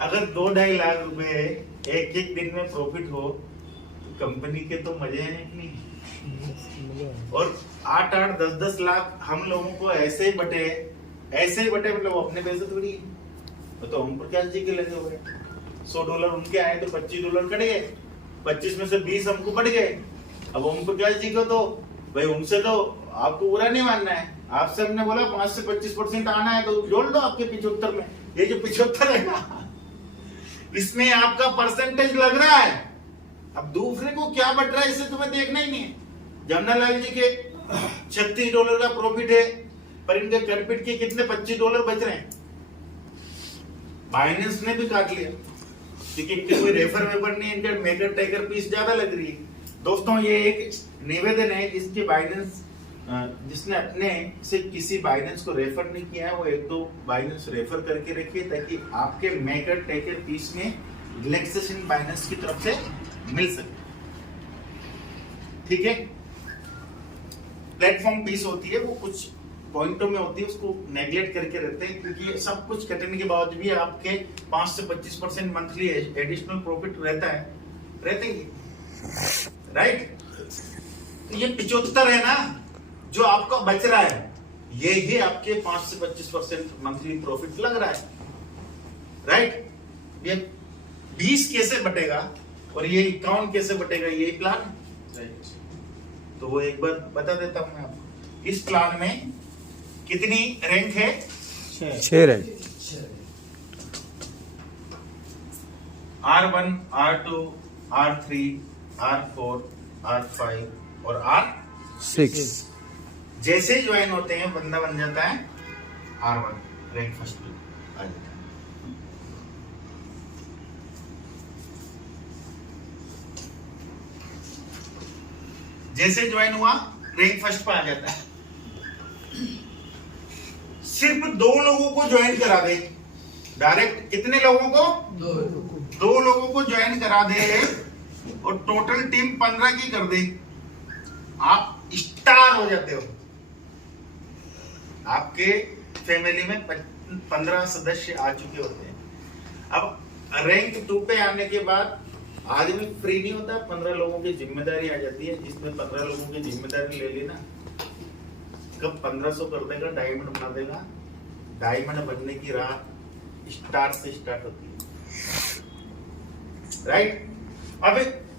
अगर 2-2.5 लाख रुपए एक दिन में प्रॉफिट हो तो कंपनी के तो मजे हैं कि नहीं? और 8-8, 10-10 लाख हम लोगों को ऐसे ही बटे मतलब अपने पैसे थोड़ी है। तो हम प्रकाश जी के लगे हुए $100 उनके आए तो $25 कट गए, 25 में से 20 हमको बढ़ गए। अब ओम प्रकाश जी को तो भाई उनसे तो आपको बुरा नहीं मानना है, आपसे हमने बोला 5 से 25% आना है तो जोड़ दो आपके 75 में। ये जो 75 है ना, इसमें आपका परसेंटेज लग रहा है। अब दूसरे को क्या बढ़ रहा है इसे तुम्हें देखना ही नहीं है। जमनालाल जी के $36 का प्रॉफिट है, पर इनके कंपिट के कितने $25 बच रहे हैं। बाइनेंस ने भी काट लिया क्योंकि इनके कोई रेफर वेफर नहीं है, इनका मेकर टेकर फीस ज्यादा लग रही है। दोस्तों ये एक निवेदन है, जिसके बाइनेंस जिसने अपने से किसी बाइनेंस को रेफर नहीं किया है वो 1-2 बाइनेंस रेफर करके रखिए ताकि आपके मेकर टेकर फीस में रिलैक्सेशन बाइनेंस की तरफ से मिल सके। ठीक है, प्लेटफॉर्म फीस होती है वो कुछ पॉइंटों में होती है, उसको नेग्लेक्ट करके रहते हैं क्योंकि सब कुछ कटने के बावजूद भी आपके 5 से 25% मंथली एडिशनल प्रॉफिट रहते ही, राइट? तो ये 75 है ना जो आपका बच रहा है, ये ही आपके 5 से 25% मंथली प्रॉफिट लग रहा है, राइट? ये 20 कैसे बटेगा और ये 51 कैसे बटेगा, यही प्लान, राइट? तो वो एक बार बता देता हूं मैं आपको। इस प्लान में कितनी रैंक है? 6 rank. R1, R2, R3, R4, R5 और R6 जैसे ज्वाइन होते हैं बंदा बन जाता है R1 रैंक फर्स्ट आ जाता है। जैसे ज्वाइन हुआ रैंक फर्स्ट पे आ जाता है। सिर्फ 2 लोगों को ज्वाइन करा दे डायरेक्ट, कितने लोगों को? 2 लोगों को ज्वाइन करा दे और टोटल टीम 15 की कर दे, आप स्टार हो जाते हो। आपके फैमिली में 15 सदस्य आ चुके होते हैं। अब रैंक 2 पे आने के बाद आदमी फ्री नहीं होता, 15 लोगों की जिम्मेदारी आ जाती है, जिसमें 15 लोगों की जिम्मेदारी ले ली ना, कब 1500 कर देगा, डायमंड बना देगा। डायमंड बनने की राह स्टार से स्टार्ट होती है, राइट। अब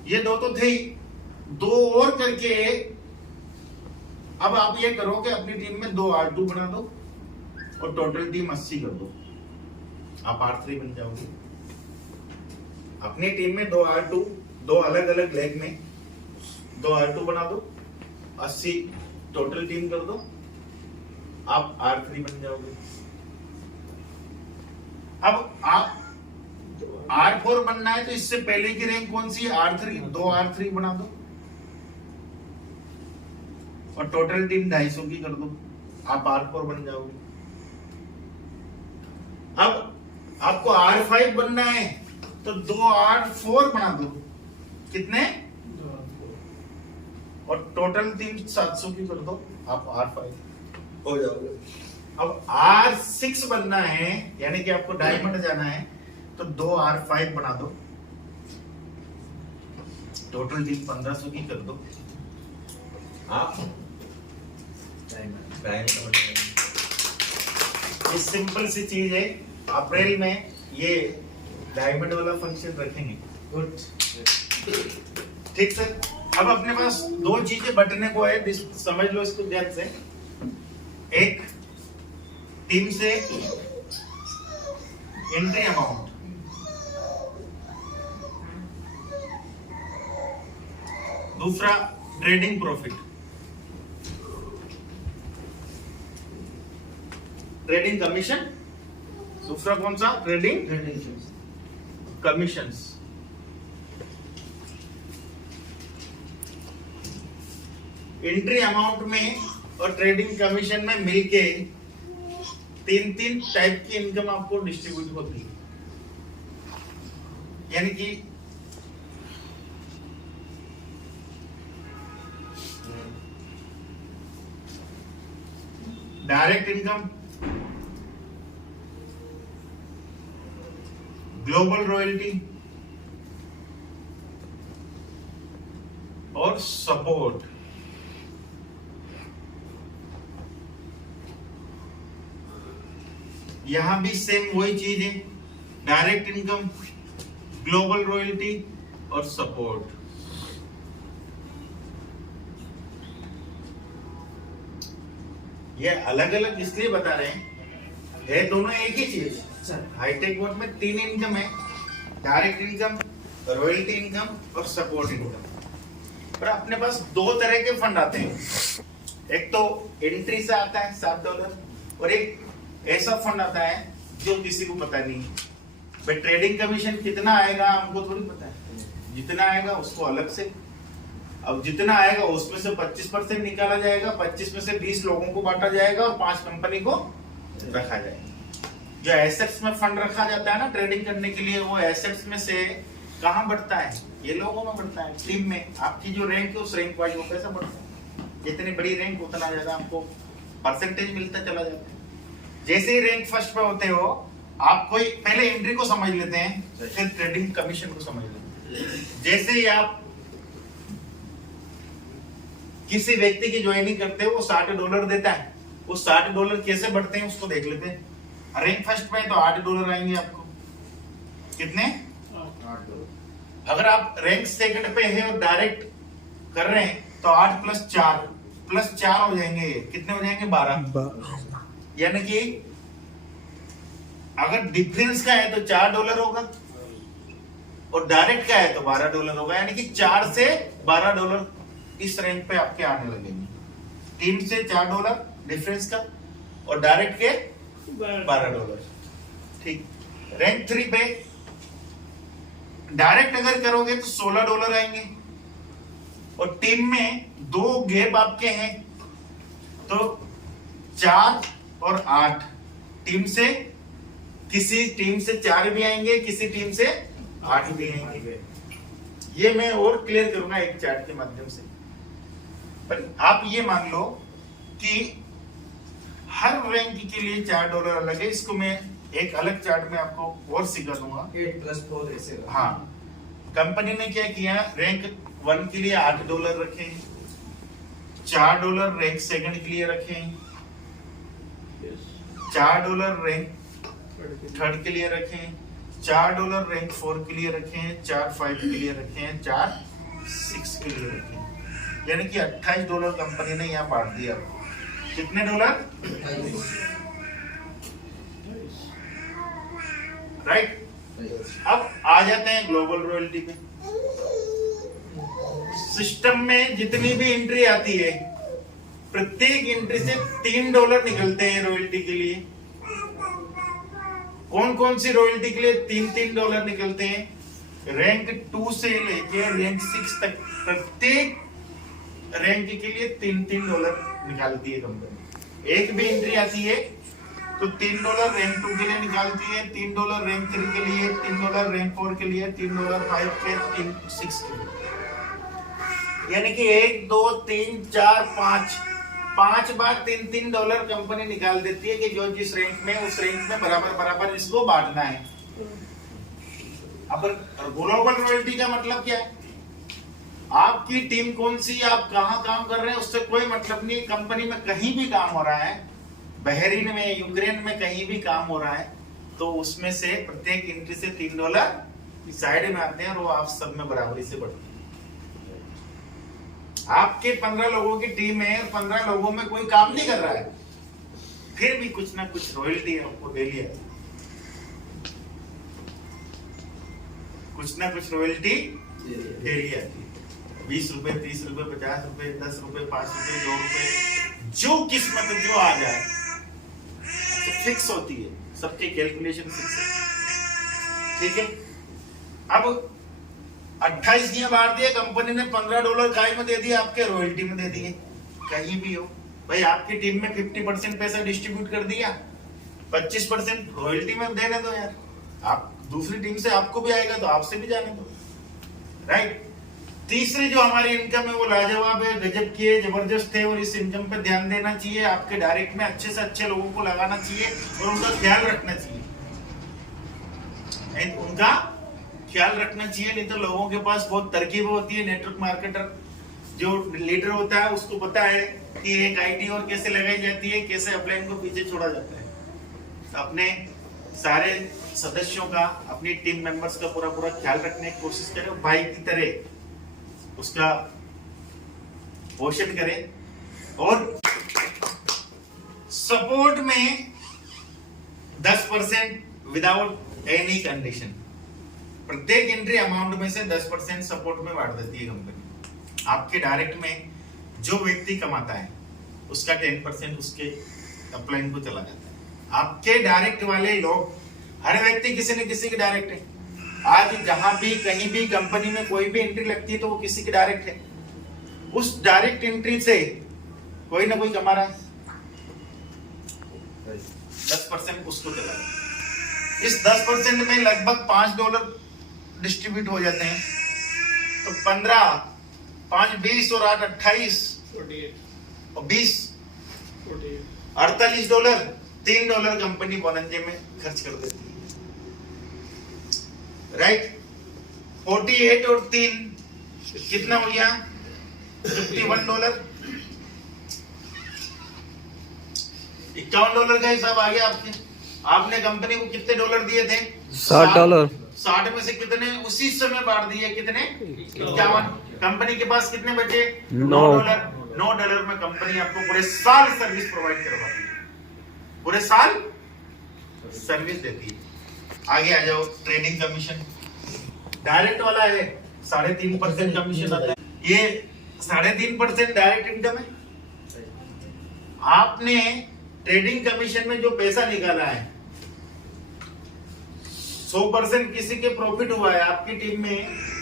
ये 2 तो थे ही, 2 और करके अब आप ये करो कि अपनी टीम में 2 R2 बना दो और टोटल टीम 80 कर दो, आप R3 बन जाओगे। अपनी टीम में 2 R2, 2 अलग अलग लेग में 2 R2 बना दो, 80 टोटल टीम कर दो, आप R3 बन जाओगे। अब आप R4 बनना है तो इससे पहले की रैंक कौन सी है? R3, 2 R3 बना दो और टोटल टीम 250 की कर दो, आप R4 बन जाओगे। अब आपको R5 बनना है तो 2 R4 बना दो, कितने? और टोटल टीम 700 की कर दो, आप R5 हो जाओगे। अब R6 बनना है, यानी कि आपको डायमंड जाना है, तो 2 R5 बना दो, टोटल टीम 1500 की कर दो, आप ये सिंपल सी चीज है। अप्रैल में ये डायमंड वाला फंक्शन रखेंगे, ठीक सर। अब अपने पास 2 चीजें बटने को है, समझ लो इसको ध्यान से। एक टीम से एंट्री अमाउंट, दूसरा ट्रेडिंग प्रॉफिट, ट्रेडिंग कमीशन, दूसरा कौन सा? Trading commissions. एंट्री अमाउंट में और ट्रेडिंग कमीशन में मिलके 3 टाइप की इनकम आपको डिस्ट्रीब्यूट होती है, यानी कि डायरेक्ट इनकम, ग्लोबल रॉयल्टी और सपोर्ट। यहां भी सेम वही चीज है, डायरेक्ट इनकम, ग्लोबल रॉयल्टी और सपोर्ट। ये अलग अलग इसलिए बता रहे हैं, है दोनों एक ही चीज। हाईटेक बोर्ड में 3 इनकम है, डायरेक्ट इनकम, रॉयल्टी इनकम और सपोर्ट इनकम। पर अपने पास 2 तरह के फंड आते हैं, एक तो एंट्री से आता है $7 और एक ऐसा फंड आता है जो किसी को पता नहीं है। भाई ट्रेडिंग कमीशन कितना आएगा हमको थोड़ी पता है, जितना आएगा उसको अलग से, अब जितना आएगा उसमें से 25% निकाला जाएगा, 25 में से 20 लोगों को बांटा जाएगा और 5 कंपनी को रखा जाएगा। जो एसेट्स में फंड रखा जाता है ना ट्रेडिंग करने के लिए, वो एसेट्स में से कहाँ बढ़ता है? ये लोगों में बढ़ता है, टीम में। आपकी जो रैंक है उस रैंक वाइज वो पैसा बढ़ता है, जितनी बड़ी रैंक उतना ज्यादा आपको परसेंटेज मिलता चला जाता है। जैसे ही रैंक फर्स्ट पे होते हो आप कोई पहले एंट्री को समझ लेते हैं, फिर ट्रेडिंग कमीशन को समझ लेते हैं। जैसे ही आप किसी व्यक्ति की ज्वाइनिंग करते हो, वो $60 देता है, वो $60 कैसे बढ़ते हैं उसको देख लेते हैं। रैंक फर्स्ट पे तो $8 आएंगे आपको, कितने? अगर आप रैंक सेकंड पे है और डायरेक्ट कर रहे हैं तो 8 + 4 हो जाएंगे, कितने हो जाएंगे? 12। यानी कि अगर डिफरेंस का है तो $4 होगा और डायरेक्ट का है तो $12 होगा, यानी कि 4 से $12 इस रैंक पे आपके आने लगेंगे। 3 से $4 डिफरेंस का और डायरेक्ट के $12। ठीक। रैंक 3 पे डायरेक्ट अगर करोगे तो $16 आएंगे और टीम में 2 गैप आपके हैं, तो 4 और 8 टीम से, किसी टीम से 4 भी आएंगे, किसी टीम से 8 भी आएंगे। ये मैं और क्लियर करूंगा एक चार्ट के माध्यम से। पर आप ये मान लो कि हर रैंक के लिए $4 अलग है। इसको मैं एक अलग चार्ट में आपको और सिखा दूंगा। 8+4 ऐसे। हाँ, कंपनी ने क्या किया, रैंक 1 के लिए $8 रखे, $4 रैंक सेकंड के लिए रखे, $4 रैंक थर्ड के लिए रखे, $4 रैंक 4 के लिए रखे हैं, 4 5 के लिए रखे हैं, 4 6 के लिए रखे हैं। यानी कि $28 कंपनी ने यहाँ बांट दिया। कितने डॉलर? राइट। अब आ जाते हैं ग्लोबल रॉयल्टी पे। सिस्टम में जितनी भी एंट्री आती है, प्रत्येक एंट्री से $3 निकलते हैं रॉयल्टी के लिए। कौन कौन सी रॉयल्टी के लिए $3 निकलते हैं? रैंक 2 से लेके रैंक 6 तक प्रत्येक रैंक के लिए $3 निकालती है कंपनी। एक भी एंट्री आती है तो $3 रैंक 2 के लिए निकालती है, $3 रैंक 3 के लिए, $3 रैंक 4 के लिए, $3 5 के, 6 के लिए। यानी कि 1 2 3 4 5 बार $3 कंपनी निकाल देती है कि जो जिस रैंक में, उस रैंक में बराबर इसको बांटना है। अब ग्लोबल रॉयल्टी का मतलब क्या है? आपकी टीम कौन सी, आप कहां काम कर रहे हैं, उससे कोई मतलब नहीं। कंपनी में कहीं भी काम हो रहा है, बहरीन में, यूक्रेन में कहीं भी काम हो रहा है, तो उसमें से प्रत्येक एंट्री से $3 साइड में आते हैं और वो आप सब में बराबरी से बढ़ते हैं। आपके 15 लोगों की टीम है, 15 लोगों में कोई काम नहीं कर रहा है, फिर भी कुछ ना कुछ रॉयल्टी आपको डेली आती है। कुछ ना कुछ रॉयल्टी डेली आती है। 20 रुपए, 30 रुपए, 50 रुपए, 10 रुपए, 5 रुपए, 2 रुपए, जो किस्मत जो आ जाए फिक्स होती है। सबके कैलकुलेशन फिक्स है। ठीक है। अब 28 दिया बांट दिया कंपनी ने, $15 काय में दे दिया, आपके रॉयल्टी में दे दिए। कहीं भी हो भाई, आपकी टीम में 50% पैसा डिस्ट्रीब्यूट कर दिया, 25% रॉयल्टी में देने दो यार। आप दूसरी टीम से आपको भी आएगा तो आपसे भी जाने दो। राइट। तीसरी जो हमारी इनकम है वो लाजवाब है, गजब की है, जबरदस्त है, और इस इनकम पे ध्यान देना चाहिए। आपके डायरेक्ट में अच्छे से अच्छे लोगों को लगाना चाहिए और उनका ख्याल रखना चाहिए। उनका ख्याल रखना चाहिए, नहीं तो लोगों के पास बहुत तरकीब होती है। नेटवर्क मार्केटर जो लीडर होता है उसको पता है कि एक आईडी और कैसे लगाई जाती है, कैसे अपलाइन को पीछे छोड़ा जाता है। अपने सारे सदस्यों का, अपनी टीम मेंबर्स का पूरा ख्याल रखने की कोशिश करें, भाई की तरह उसका पोषण करें। और सपोर्ट में 10% विदाउट एनी कंडीशन, प्रत्येक एंट्री अमाउंट में से 10% सपोर्ट में बांट देती है कंपनी। आपके डायरेक्ट में जो व्यक्ति कमाता है उसका 10% उसके अपलाइन को चला जाता है। आपके डायरेक्ट वाले लोग, हर व्यक्ति किसी न किसी के डायरेक्ट है। आज जहां भी कहीं भी कंपनी में कोई भी एंट्री लगती है तो वो किसी के डायरेक्ट है। उस डायरेक्ट एंट्री से कोई ना कोई कमा रहा है, 10% उसको चला रहा है। इस 10% में लगभग $5 डिस्ट्रीब्यूट हो जाते हैं, तो 15, 5 20 और 8 28 और 20 $48, $3 कंपनी बोनंजे में खर्च कर देती है। राइट। 48 और 3 कितना हो गया? $51। $51 का हिसाब आ गया आपके। आपने कंपनी को कितने डॉलर दिए थे? $60। 60 में से कितने उसी समय बांट दिए? कितने? 51। कंपनी के पास कितने बचे? $9 में कंपनी आपको पूरे साल सर्विस प्रोवाइड करवाती है, पूरे साल सर्विस देती है। आगे आ जाओ। ट्रेडिंग कमीशन डायरेक्ट वाला है, 3.5% कमीशन आता है। ये 3.5% डायरेक्ट इनकम है। आपने ट्रेडिंग कमीशन में जो पैसा निकाला है, 100% किसी के प्रॉफिट हुआ है। आपकी टीम में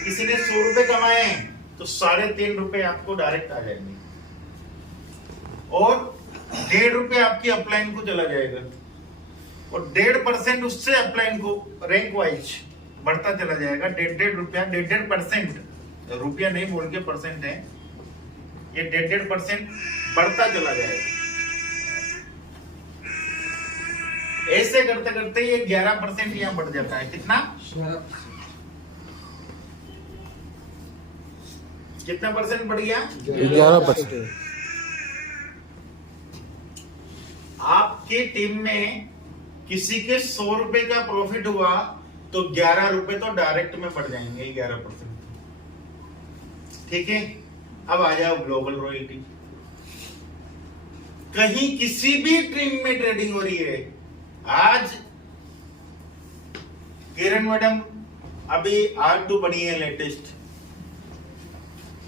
किसी ने 100 रुपए कमाए हैं, तो 3.5 रुपए आपको डायरेक्ट आ जाएंगे और 1.5 रुपए आपकी अपलाइन को चला जाएगा और 1.5% उससे अपलाइन को रैंक वाइज बढ़ता चला जाएगा। 1.5 रुपया 1.5%, रुपया नहीं बोल के परसेंट है, ये 1.5% बढ़ता चला जाएगा। ऐसे करते करते ये 11% यहाँ बढ़ जाता है। कितना कितना परसेंट बढ़ गया? 11%। आपकी टीम में किसी के 100 रुपए का प्रॉफिट हुआ तो 11 रुपए तो डायरेक्ट में बढ़ जाएंगे, 11%। ठीक है, अब आ जाओ ग्लोबल रॉयल्टी। कहीं किसी भी टीम में ट्रेडिंग हो रही है, आज किरण मैडम अभी R2 बनी है लेटेस्ट,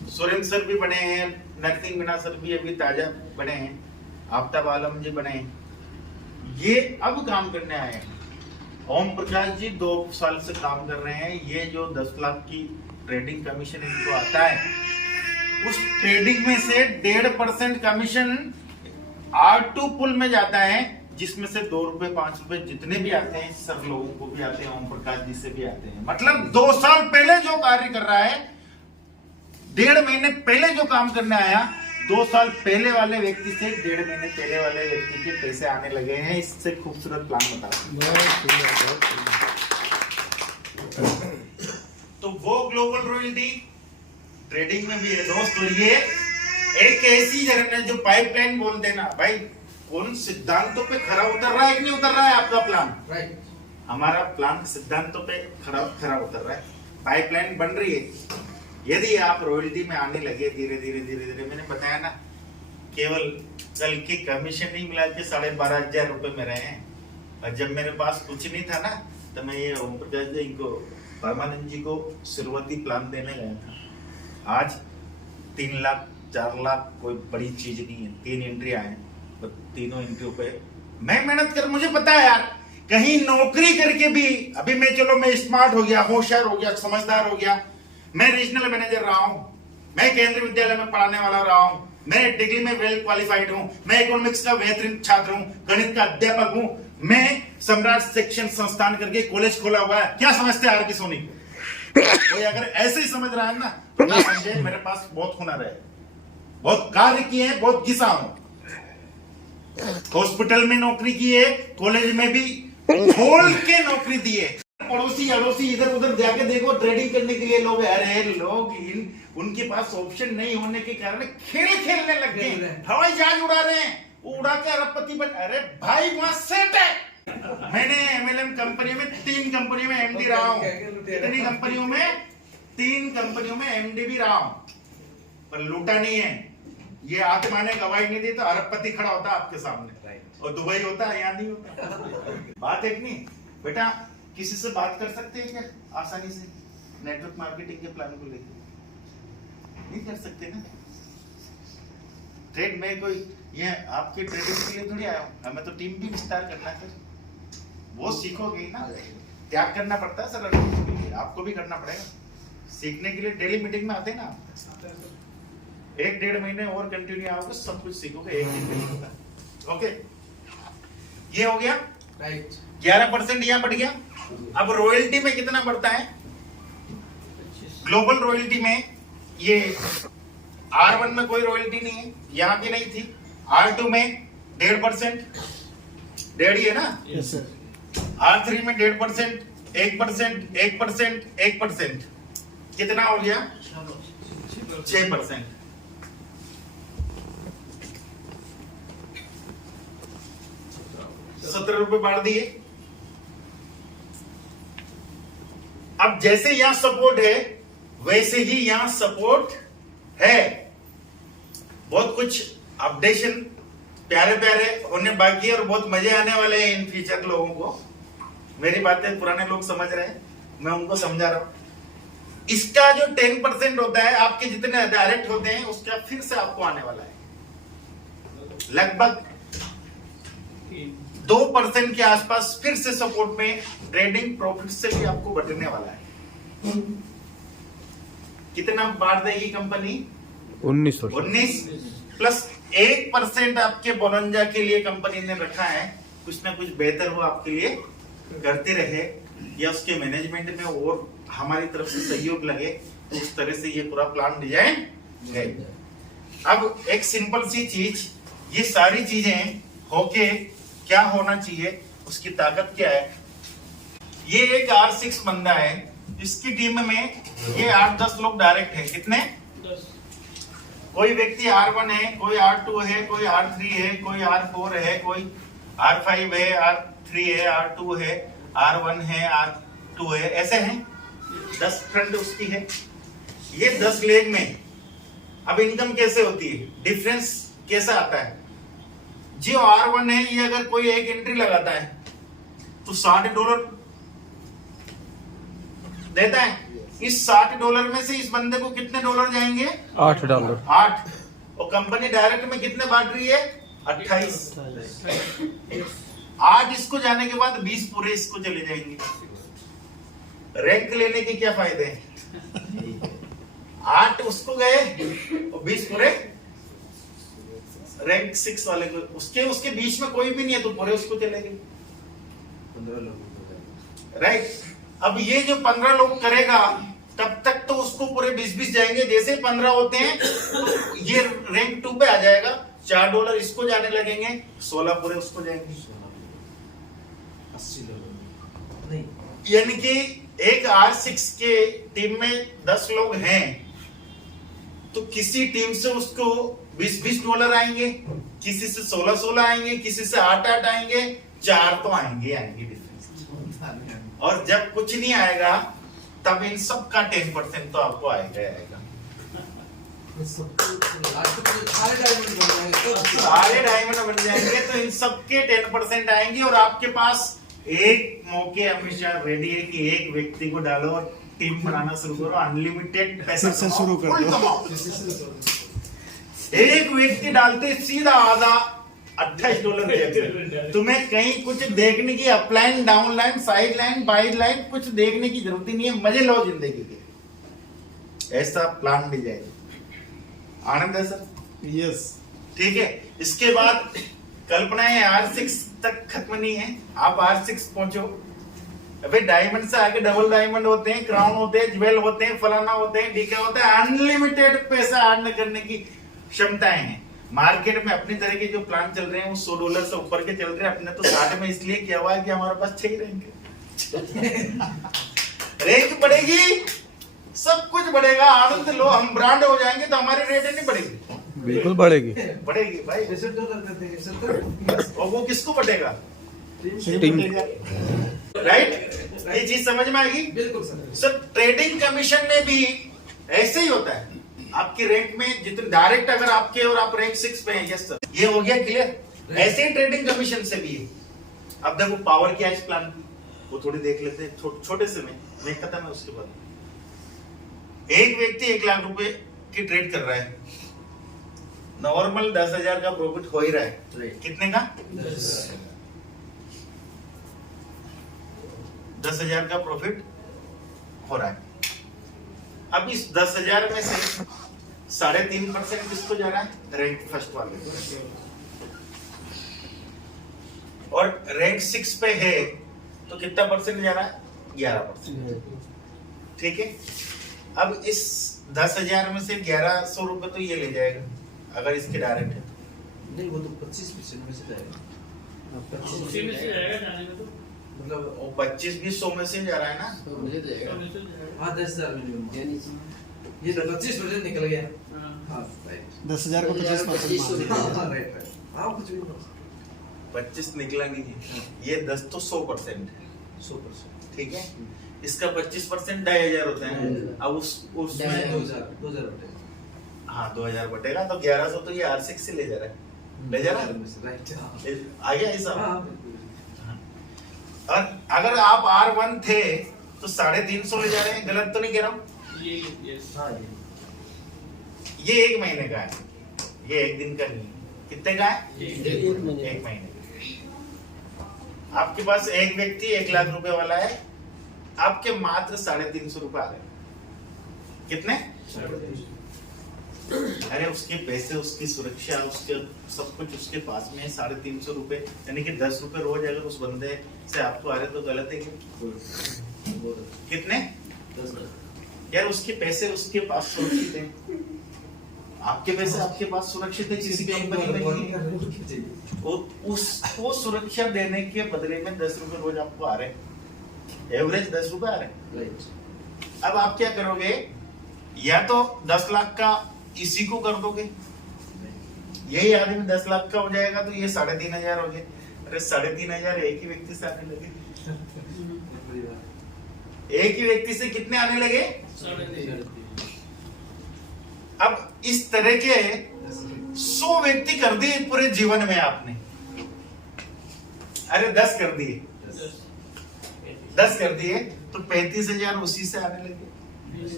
सुरेंद्र सर भी बने हैं, नरसिंह मीना सर भी अभी ताजा बने हैं, आफ्ताब आलम जी बने हैं, ये अब काम करने आए हैं। ओम प्रकाश जी 2 साल से काम कर रहे हैं। ये जो 10 लाख की ट्रेडिंग कमीशन इनको आता है, उस ट्रेडिंग में से 1.5% कमीशन R2 पुल में जाता है, जिसमें से 2 रुपए 5 रुपए जितने भी आते हैं सब लोगों को भी आते हैं, ओम प्रकाश जी से भी आते हैं। मतलब 2 साल पहले जो कार्य कर रहा है, 1.5 महीने पहले जो काम करने आया, 2 साल पहले वाले व्यक्ति से 1.5 महीने पहले वाले व्यक्ति के पैसे आने लगे हैं। इससे खूबसूरत प्लान बताओ। तो वो ग्लोबल रॉयल्टी ट्रेडिंग में भी है दोस्त। और ये एक ऐसी जगह है जो पाइपलाइन बोलते हैं ना भाई, उन सिद्धांतों पे खरा उतर रहा है कि नहीं उतर रहा है आपका प्लान? राइट। हमारा प्लान सिद्धांतों पे खरा उतर रहा है, पाइपलाइन बन रही है। यदि आप रॉयल्टी में आने लगे धीरे धीरे धीरे धीरे, मैंने बताया ना, केवल कल की कमीशन ही मिला के 12,500 रुपए में रहे हैं। और जब मेरे पास कुछ नहीं था ना, तो मैं ये ओम प्रकाश जी को, परमानंद जी को शुरुआती प्लान देने गया था। आज 3 लाख 4 लाख कोई बड़ी चीज नहीं है। 3 एंट्री आए, तो तीनों एंट्री पे मैं मेहनत कर, मुझे पता है यार, कहीं नौकरी करके भी अभी मैं, चलो मैं स्मार्ट हो गया, होशियार हो गया, समझदार हो गया, मैं रीजनल मैनेजर रहा हूं, मैं केंद्रीय विद्यालय में पढ़ाने वाला रहा हूं, मैं डिग्री में वेल क्वालिफाइड हूं, मैं इकोनॉमिक्स का बेहतरीन छात्र हूं, गणित का अध्यापक हूं, मैं सम्राट शिक्षण संस्थान करके कॉलेज खोला हुआ है। क्या समझते हैं आर की सोनी को? कोई अगर ऐसे ही समझ रहा है ना, तो ना समझे मेरे पास बहुत हुनर है, बहुत कार्य किए हैं, बहुत घिसा हूं। हॉस्पिटल में नौकरी की है, कॉलेज में भी खोल के नौकरी दी है। पड़ोसी अड़ोसी इधर उधर जाके देखो, ट्रेडिंग करने के लिए लोग आ रहे हैं, लोग उनके पास ऑप्शन नहीं होने के कारण खेल खेलने लग गए, हवाई जहाज उड़ा रहे हैं, उड़ा के अरबपति बन। अरे भाई वहां सेट है। मैंने MLM कंपनी में 3 कंपनियों में MD रहा हूं। कितनी कंपनियों में? 3 कंपनियों में MD भी रहा हूं, पर लूटा नहीं है। ये आत्मा ने गवाही नहीं दी तो अरबपति खड़ा होता आपके सामने, और दुबई होता, यहाँ नहीं होता। बात एक नहीं बेटा, किसी से बात कर सकते हैं क्या आसानी से नेटवर्क मार्केटिंग के प्लान को लेकर? नहीं कर सकते ना। ट्रेड में कोई, ये आपके ट्रेडिंग के लिए थोड़ी आया हूं, हमें तो टीम भी विस्तार करना है। वो सीखोगे ही ना, त्याग करना पड़ता है सर, के लिए आपको भी करना पड़ेगा। सीखने के लिए डेली मीटिंग में आते हैं ना, 1-1.5 महीने और कंटिन्यू आओगे, सब कुछ सीखोगे। 1 दिन ओके, ये हो गया। राइट। 11% यहाँ बढ़ गया। अब रॉयल्टी में कितना बढ़ता है? ग्लोबल रॉयल्टी में ये R1 में कोई रॉयल्टी नहीं है, यहां भी नहीं थी। R2 में 1.5%, 1.5 ही है ना? Yes sir. R3 में 1.5%, 1%, 1%, 1%, कितना हो गया? 6%। 17 रुपए बांट दिए। अब जैसे यहां सपोर्ट है, वैसे ही यहां सपोर्ट है। बहुत कुछ अपडेशन प्यारे प्यारे होने बाकी है, और बहुत मजे आने वाले हैं इन फ्यूचर लोगों को। मेरी बातें पुराने लोग समझ रहे हैं, मैं उनको समझा रहा हूं। इसका जो 10% होता है, आपके जितने डायरेक्ट होते हैं, उसका फिर से आपको आने वाला है लगभग 2% के आसपास। फिर से सपोर्ट में ट्रेडिंग प्रॉफिट से भी आपको बढ़ने वाला है। कितना बांट देगी कंपनी? 1900 19 प्लस 1% आपके बोनंजा के लिए कंपनी ने रखा है, कुछ ना कुछ बेहतर वो आपके लिए करते रहे, या उसके मैनेजमेंट में और हमारी तरफ से सहयोग लगे, तो उस तरह से ये पूरा प्लान डिजाइन है। अब एक सिंपल सी चीज, ये सारी चीजें होके क्या होना चाहिए, उसकी ताकत क्या है? ये एक R6 बंदा है, इसकी टीम में ये 8-10 लोग डायरेक्ट है। कितने? 10। कोई व्यक्ति R1 है, कोई R2 है, कोई R3 है, कोई R4 है, कोई R5 है, R3 है, R2 है, R1 है, R2 है, ऐसे हैं 10 फ्रंट उसकी है। ये 10 लेग में अब इनकम कैसे होती है, डिफरेंस कैसा आता है? जो R1 है, ये अगर कोई एक एंट्री लगाता है तो $60 देता है। इस $60 में से इस बंदे को कितने डॉलर जाएंगे? $8। 8। और कंपनी डायरेक्ट में कितने बांट रही है? 28। 8 इसको जाने के बाद 20 पूरे इसको चले जाएंगे। रैंक लेने के क्या फायदे हैं? 8 उसको गए और 20 पूरे रैंक 6 वाले को, उसके बीच में कोई भी नहीं है तो पूरे उसको चले गए। 15 लोग, राइट। अब ये जो 15 लोग करेगा तब तक तो उसको पूरे 20-20 जाएंगे। जैसे 15 होते हैं तो ये रैंक 2 पे आ जाएगा, $4 इसको जाने लगेंगे, 16 पूरे उसको जाएंगे। 80 लोग नहीं, यानी कि एक R6 के टीम में 10 लोग हैं तो किसी टीम से उसको $20 आएंगे, किसी से 16 आएंगे, किसी से 8 आएंगे, 4 तो आएंगे डिफरेंस। और जब कुछ नहीं आएगा तब इन सब का 10% तो आपको आएगा। सारे डायमंड बन जाएंगे तो इन सबके 10% आएंगे। और आपके पास एक मौके हमेशा रेडी है कि एक व्यक्ति को डालो और टीम बनाना शुरू करो, अनलिमिटेड पैसा से शुरू कर दो। एक व्यक्ति डालते सीधा आधा $28 देते। तुम्हें कहीं कुछ देखने की upline, downline, side line, wide line कुछ देखने की जरूरत ही नहीं है। मजे लो जिंदगी के। ऐसा प्लान डिजाइन। आनंद है सर? यस। ठीक है। इसके बाद कल्पना है R6 तक खत्म नहीं है, आप R6 पहुंचो। अबे डायमंड से आगे डबल डायमंड होते हैं, क्राउन होते हैं, ज्वेल होते हैं, फलाना होते हैं, डीके होते हैं। अनलिमिटेड पैसा अर्न करने की क्षमताएं हैं। मार्केट में अपनी तरह के जो प्लान चल रहे हैं वो $100 से ऊपर के चल रहे हैं। अपने तो 60 में इसलिए किया हुआ है कि हमारे पास 6 रैंक है। रैंक बढ़ेगी, सब कुछ बढ़ेगा। आनंद लो, हम ब्रांड हो जाएंगे तो हमारी रेट नहीं बढ़ेगी। बिल्कुल बढ़ेगी भाई। और वो किसको बढ़ेगा? टीम। राइट। ये चीज समझ में आएगी? बिल्कुल सर। सर ट्रेडिंग कमीशन में भी ऐसे ही होता है। आपकी रैंक में जितने डायरेक्ट अगर आपके और आप रैंक 6 पे हैं, यस सर, ये हो गया क्लियर। ऐसे ही ट्रेडिंग कमीशन से भी है। अब देखो पावर क्या है इस प्लान की, वो थोड़ी देख लेते हैं छोटे से में खत्म है। उसके बाद एक व्यक्ति 1 लाख रुपए की ट्रेड कर रहा है, नॉर्मल 10,000 का प्रॉफिट हो ही रहा है। कितने का? 10,000 का प्रॉफिट हो रहा है। अब इस 10,000 में से 3.5% किसको जा रहा है? रैंक फर्स्ट वाले। और रैंक 6 पे है तो कितना परसेंट जा रहा है? 11%। ठीक है। अब इस 10,000 में से 1100 रुपए तो ये ले जाएगा अगर इसके डायरेक्ट है। नहीं, वो तो 25% में से जाएगा। 25 में से जाएगा जाने में तो मतलब 25 भी 100 में से जा रहा है ना। तो मुझे देगा। हाँ, 10,000 मिनिमम। ये तो 25% निकल गया। हाँ, राइट। 10,000 को 25% हाँ, राइट राइट। हाँ, कुछ भी 25 निकला नहीं है। ये 10 तो 100% है। 100%। ठीक है। इसका 25% 2,500 होता है। अब उसमें 2,000 हाँ 2,000 बटेगा तो 1100 तो ये R6 से ले जा रहा है। ले जा रहा है। राइट। आ गया ऐसा। हाँ, और अगर आप R1 थे तो 350 ले जा रहे हैं। गलत तो नहीं कह रहा हूँ? हाँ, ये 1 महीने का है, ये 1 दिन का नहीं। कितने का है? 1 महीने का। आपके पास एक व्यक्ति 1 लाख रुपए वाला है, आपके मात्र 350 रुपए आ गए। कितने? अरे उसके पैसे, उसकी सुरक्षा, उसके सब कुछ उसके पास में है। 350 रुपए यानी कि 10 रुपए रोज अगर उस बंदे से आपको आ रहे तो गलत है क्या? कितने? यार उसके पैसे उसके पास सुरक्षित है, आपके पैसे आपके पास सुरक्षित है, किसी कंपनी में नहीं। वो सुरक्षा देने के बदले में 10 रुपए रोज आपको आ रहे हैं, एवरेज 10 रुपए आ रहे हैं। अब आप क्या करोगे? या तो 10 लाख का इसी को कर दोगे, यही आदमी 10 लाख का हो जाएगा तो ये 3,500 हो गए। अरे 3,500 एक ही व्यक्ति से आने लगे। एक ही व्यक्ति से कितने आने लगे? अब इस तरह के 100 व्यक्ति कर दिए पूरे जीवन में आपने। अरे 10 कर दिए, 10 कर दिए तो 35,000 उसी से आने लगे।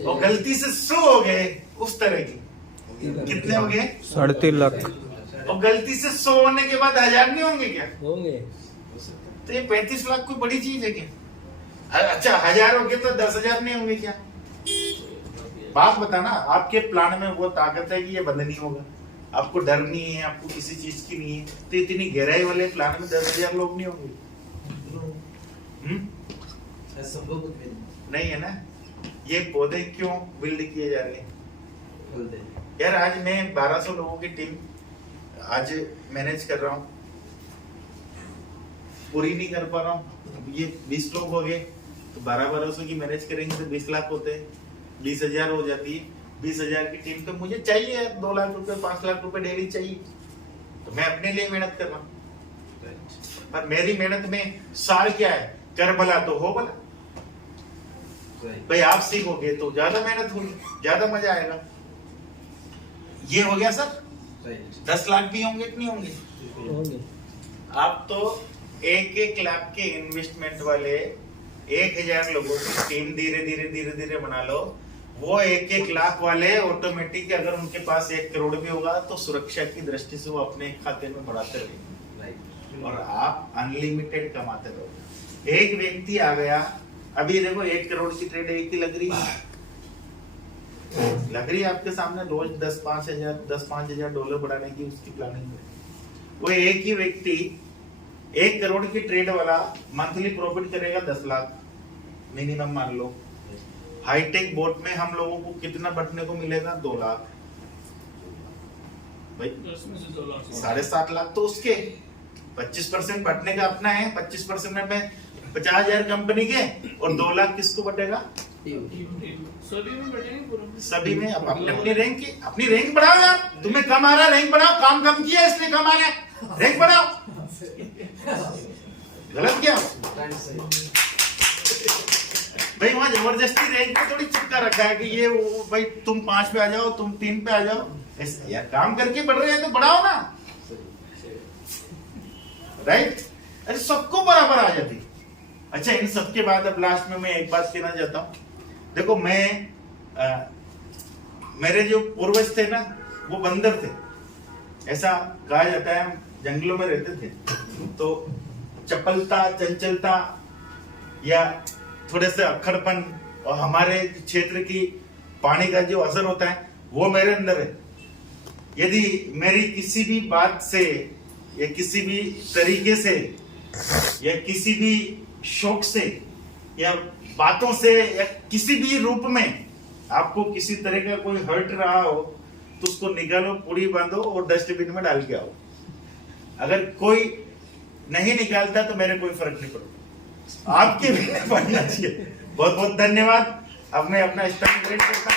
और गलती से 100 हो गए उस तरह की, कितने हो गए? 3.5 लाख। और गलती से 100 होने के बाद 1,000 नहीं होंगे क्या? होंगे। तो ये 35 लाख कोई बड़ी चीज है क्या? अच्छा 1,000 हो गए तो 10,000 नहीं होंगे क्या? बात बताना, आपके प्लान में वो ताकत है कि ये बंद नहीं होगा, आपको डर नहीं है, आपको किसी चीज की नहीं है, तो इतनी गहराई वाले प्लान में 10,000 लोग नहीं होंगे। नहीं है ना? ये पौधे क्यों बिल्ड किए जा रहे हैं? यार आज मैं 1200 लोगों की टीम आज मैनेज कर रहा हूँ, पूरी नहीं कर पा रहा हूँ। ये 20 लोग हो गए तो 1200 की मैनेज करेंगे तो 20 लाख होते हैं, 20,000 हो जाती है। 20,000 की टीम तो मुझे चाहिए 2 लाख रुपए, 5 लाख रुपए डेली चाहिए, तो मैं अपने लिए मेहनत कर रहा हूँ। पर मेरी मेहनत में सार क्या है? कर भला तो हो भला। भाई आप सीखोगे तो ज्यादा मेहनत होगी, ज्यादा मजा आएगा। ये हो गया सर। 10 लाख भी होंगे कि नहीं होंगे? आप तो 1-1 लाख के इन्वेस्टमेंट वाले 1,000 लोगों की टीम धीरे धीरे धीरे धीरे बना लो। वो 1-1 लाख वाले ऑटोमेटिक अगर उनके पास 1 करोड़ भी होगा तो सुरक्षा की दृष्टि से वो अपने खाते में बढ़ाते रहेंगे और आप अनलिमिटेड कमाते रहोगे। एक व्यक्ति आ गया, अभी देखो 1 करोड़ की ट्रेड एक ही लग रही है आपके सामने, रोज 10-5 हजार डॉलर बढ़ाने की उसकी प्लानिंग है। वो एक ही व्यक्ति 1 करोड़ की ट्रेड वाला मंथली प्रॉफिट करेगा 10 लाख मिनिमम मान लो। हाईटेक बोट में हम लोगों को कितना बटने को मिलेगा? 2 लाख। भाई 7.5 लाख तो उसके 25% बटने का अपना है, 25% में 50,000 कंपनी के और 2 लाख किसको बटेगा? सभी में बैठेंगे पूरा, सभी में। अपनी रैंक बढ़ाओ यार, तुम्हें कम आ रहा है रैंक बढ़ाओ, काम कम किया इसलिए कम आ रहा है, रैंक बढ़ाओ। गलत क्या? भाई वहां जबरदस्ती रैंक पे थोड़ी चिपका रखा है कि ये भाई तुम 5 पे आ जाओ, तुम 3 पे आ जाओ। ऐसे यार काम करके बढ़ रहे हैं तो बढ़ाओ ना, राइट? अरे सबको बराबर आ जाती। अच्छा इन सबके बाद अब लास्ट में मैं एक बात कहना चाहता हूँ। देखो मेरे जो पूर्वज थे ना वो बंदर थे, ऐसा कहा जाता है। जंगलों में रहते थे तो चपलता, चंचलता या थोड़े से अक्खड़पन और हमारे क्षेत्र की पानी का जो असर होता है वो मेरे अंदर है। यदि मेरी किसी भी बात से या किसी भी तरीके से या किसी भी शौक से या बातों से या किसी भी रूप में आपको किसी तरह का कोई हर्ट रहा हो तो उसको निकालो, पूरी बांधो और डस्टबिन में डाल के आओ। अगर कोई नहीं निकालता तो मेरे कोई फर्क नहीं पड़ता, आपके भी पड़ना चाहिए। बहुत बहुत धन्यवाद। अब मैं अपना स्टाइल करता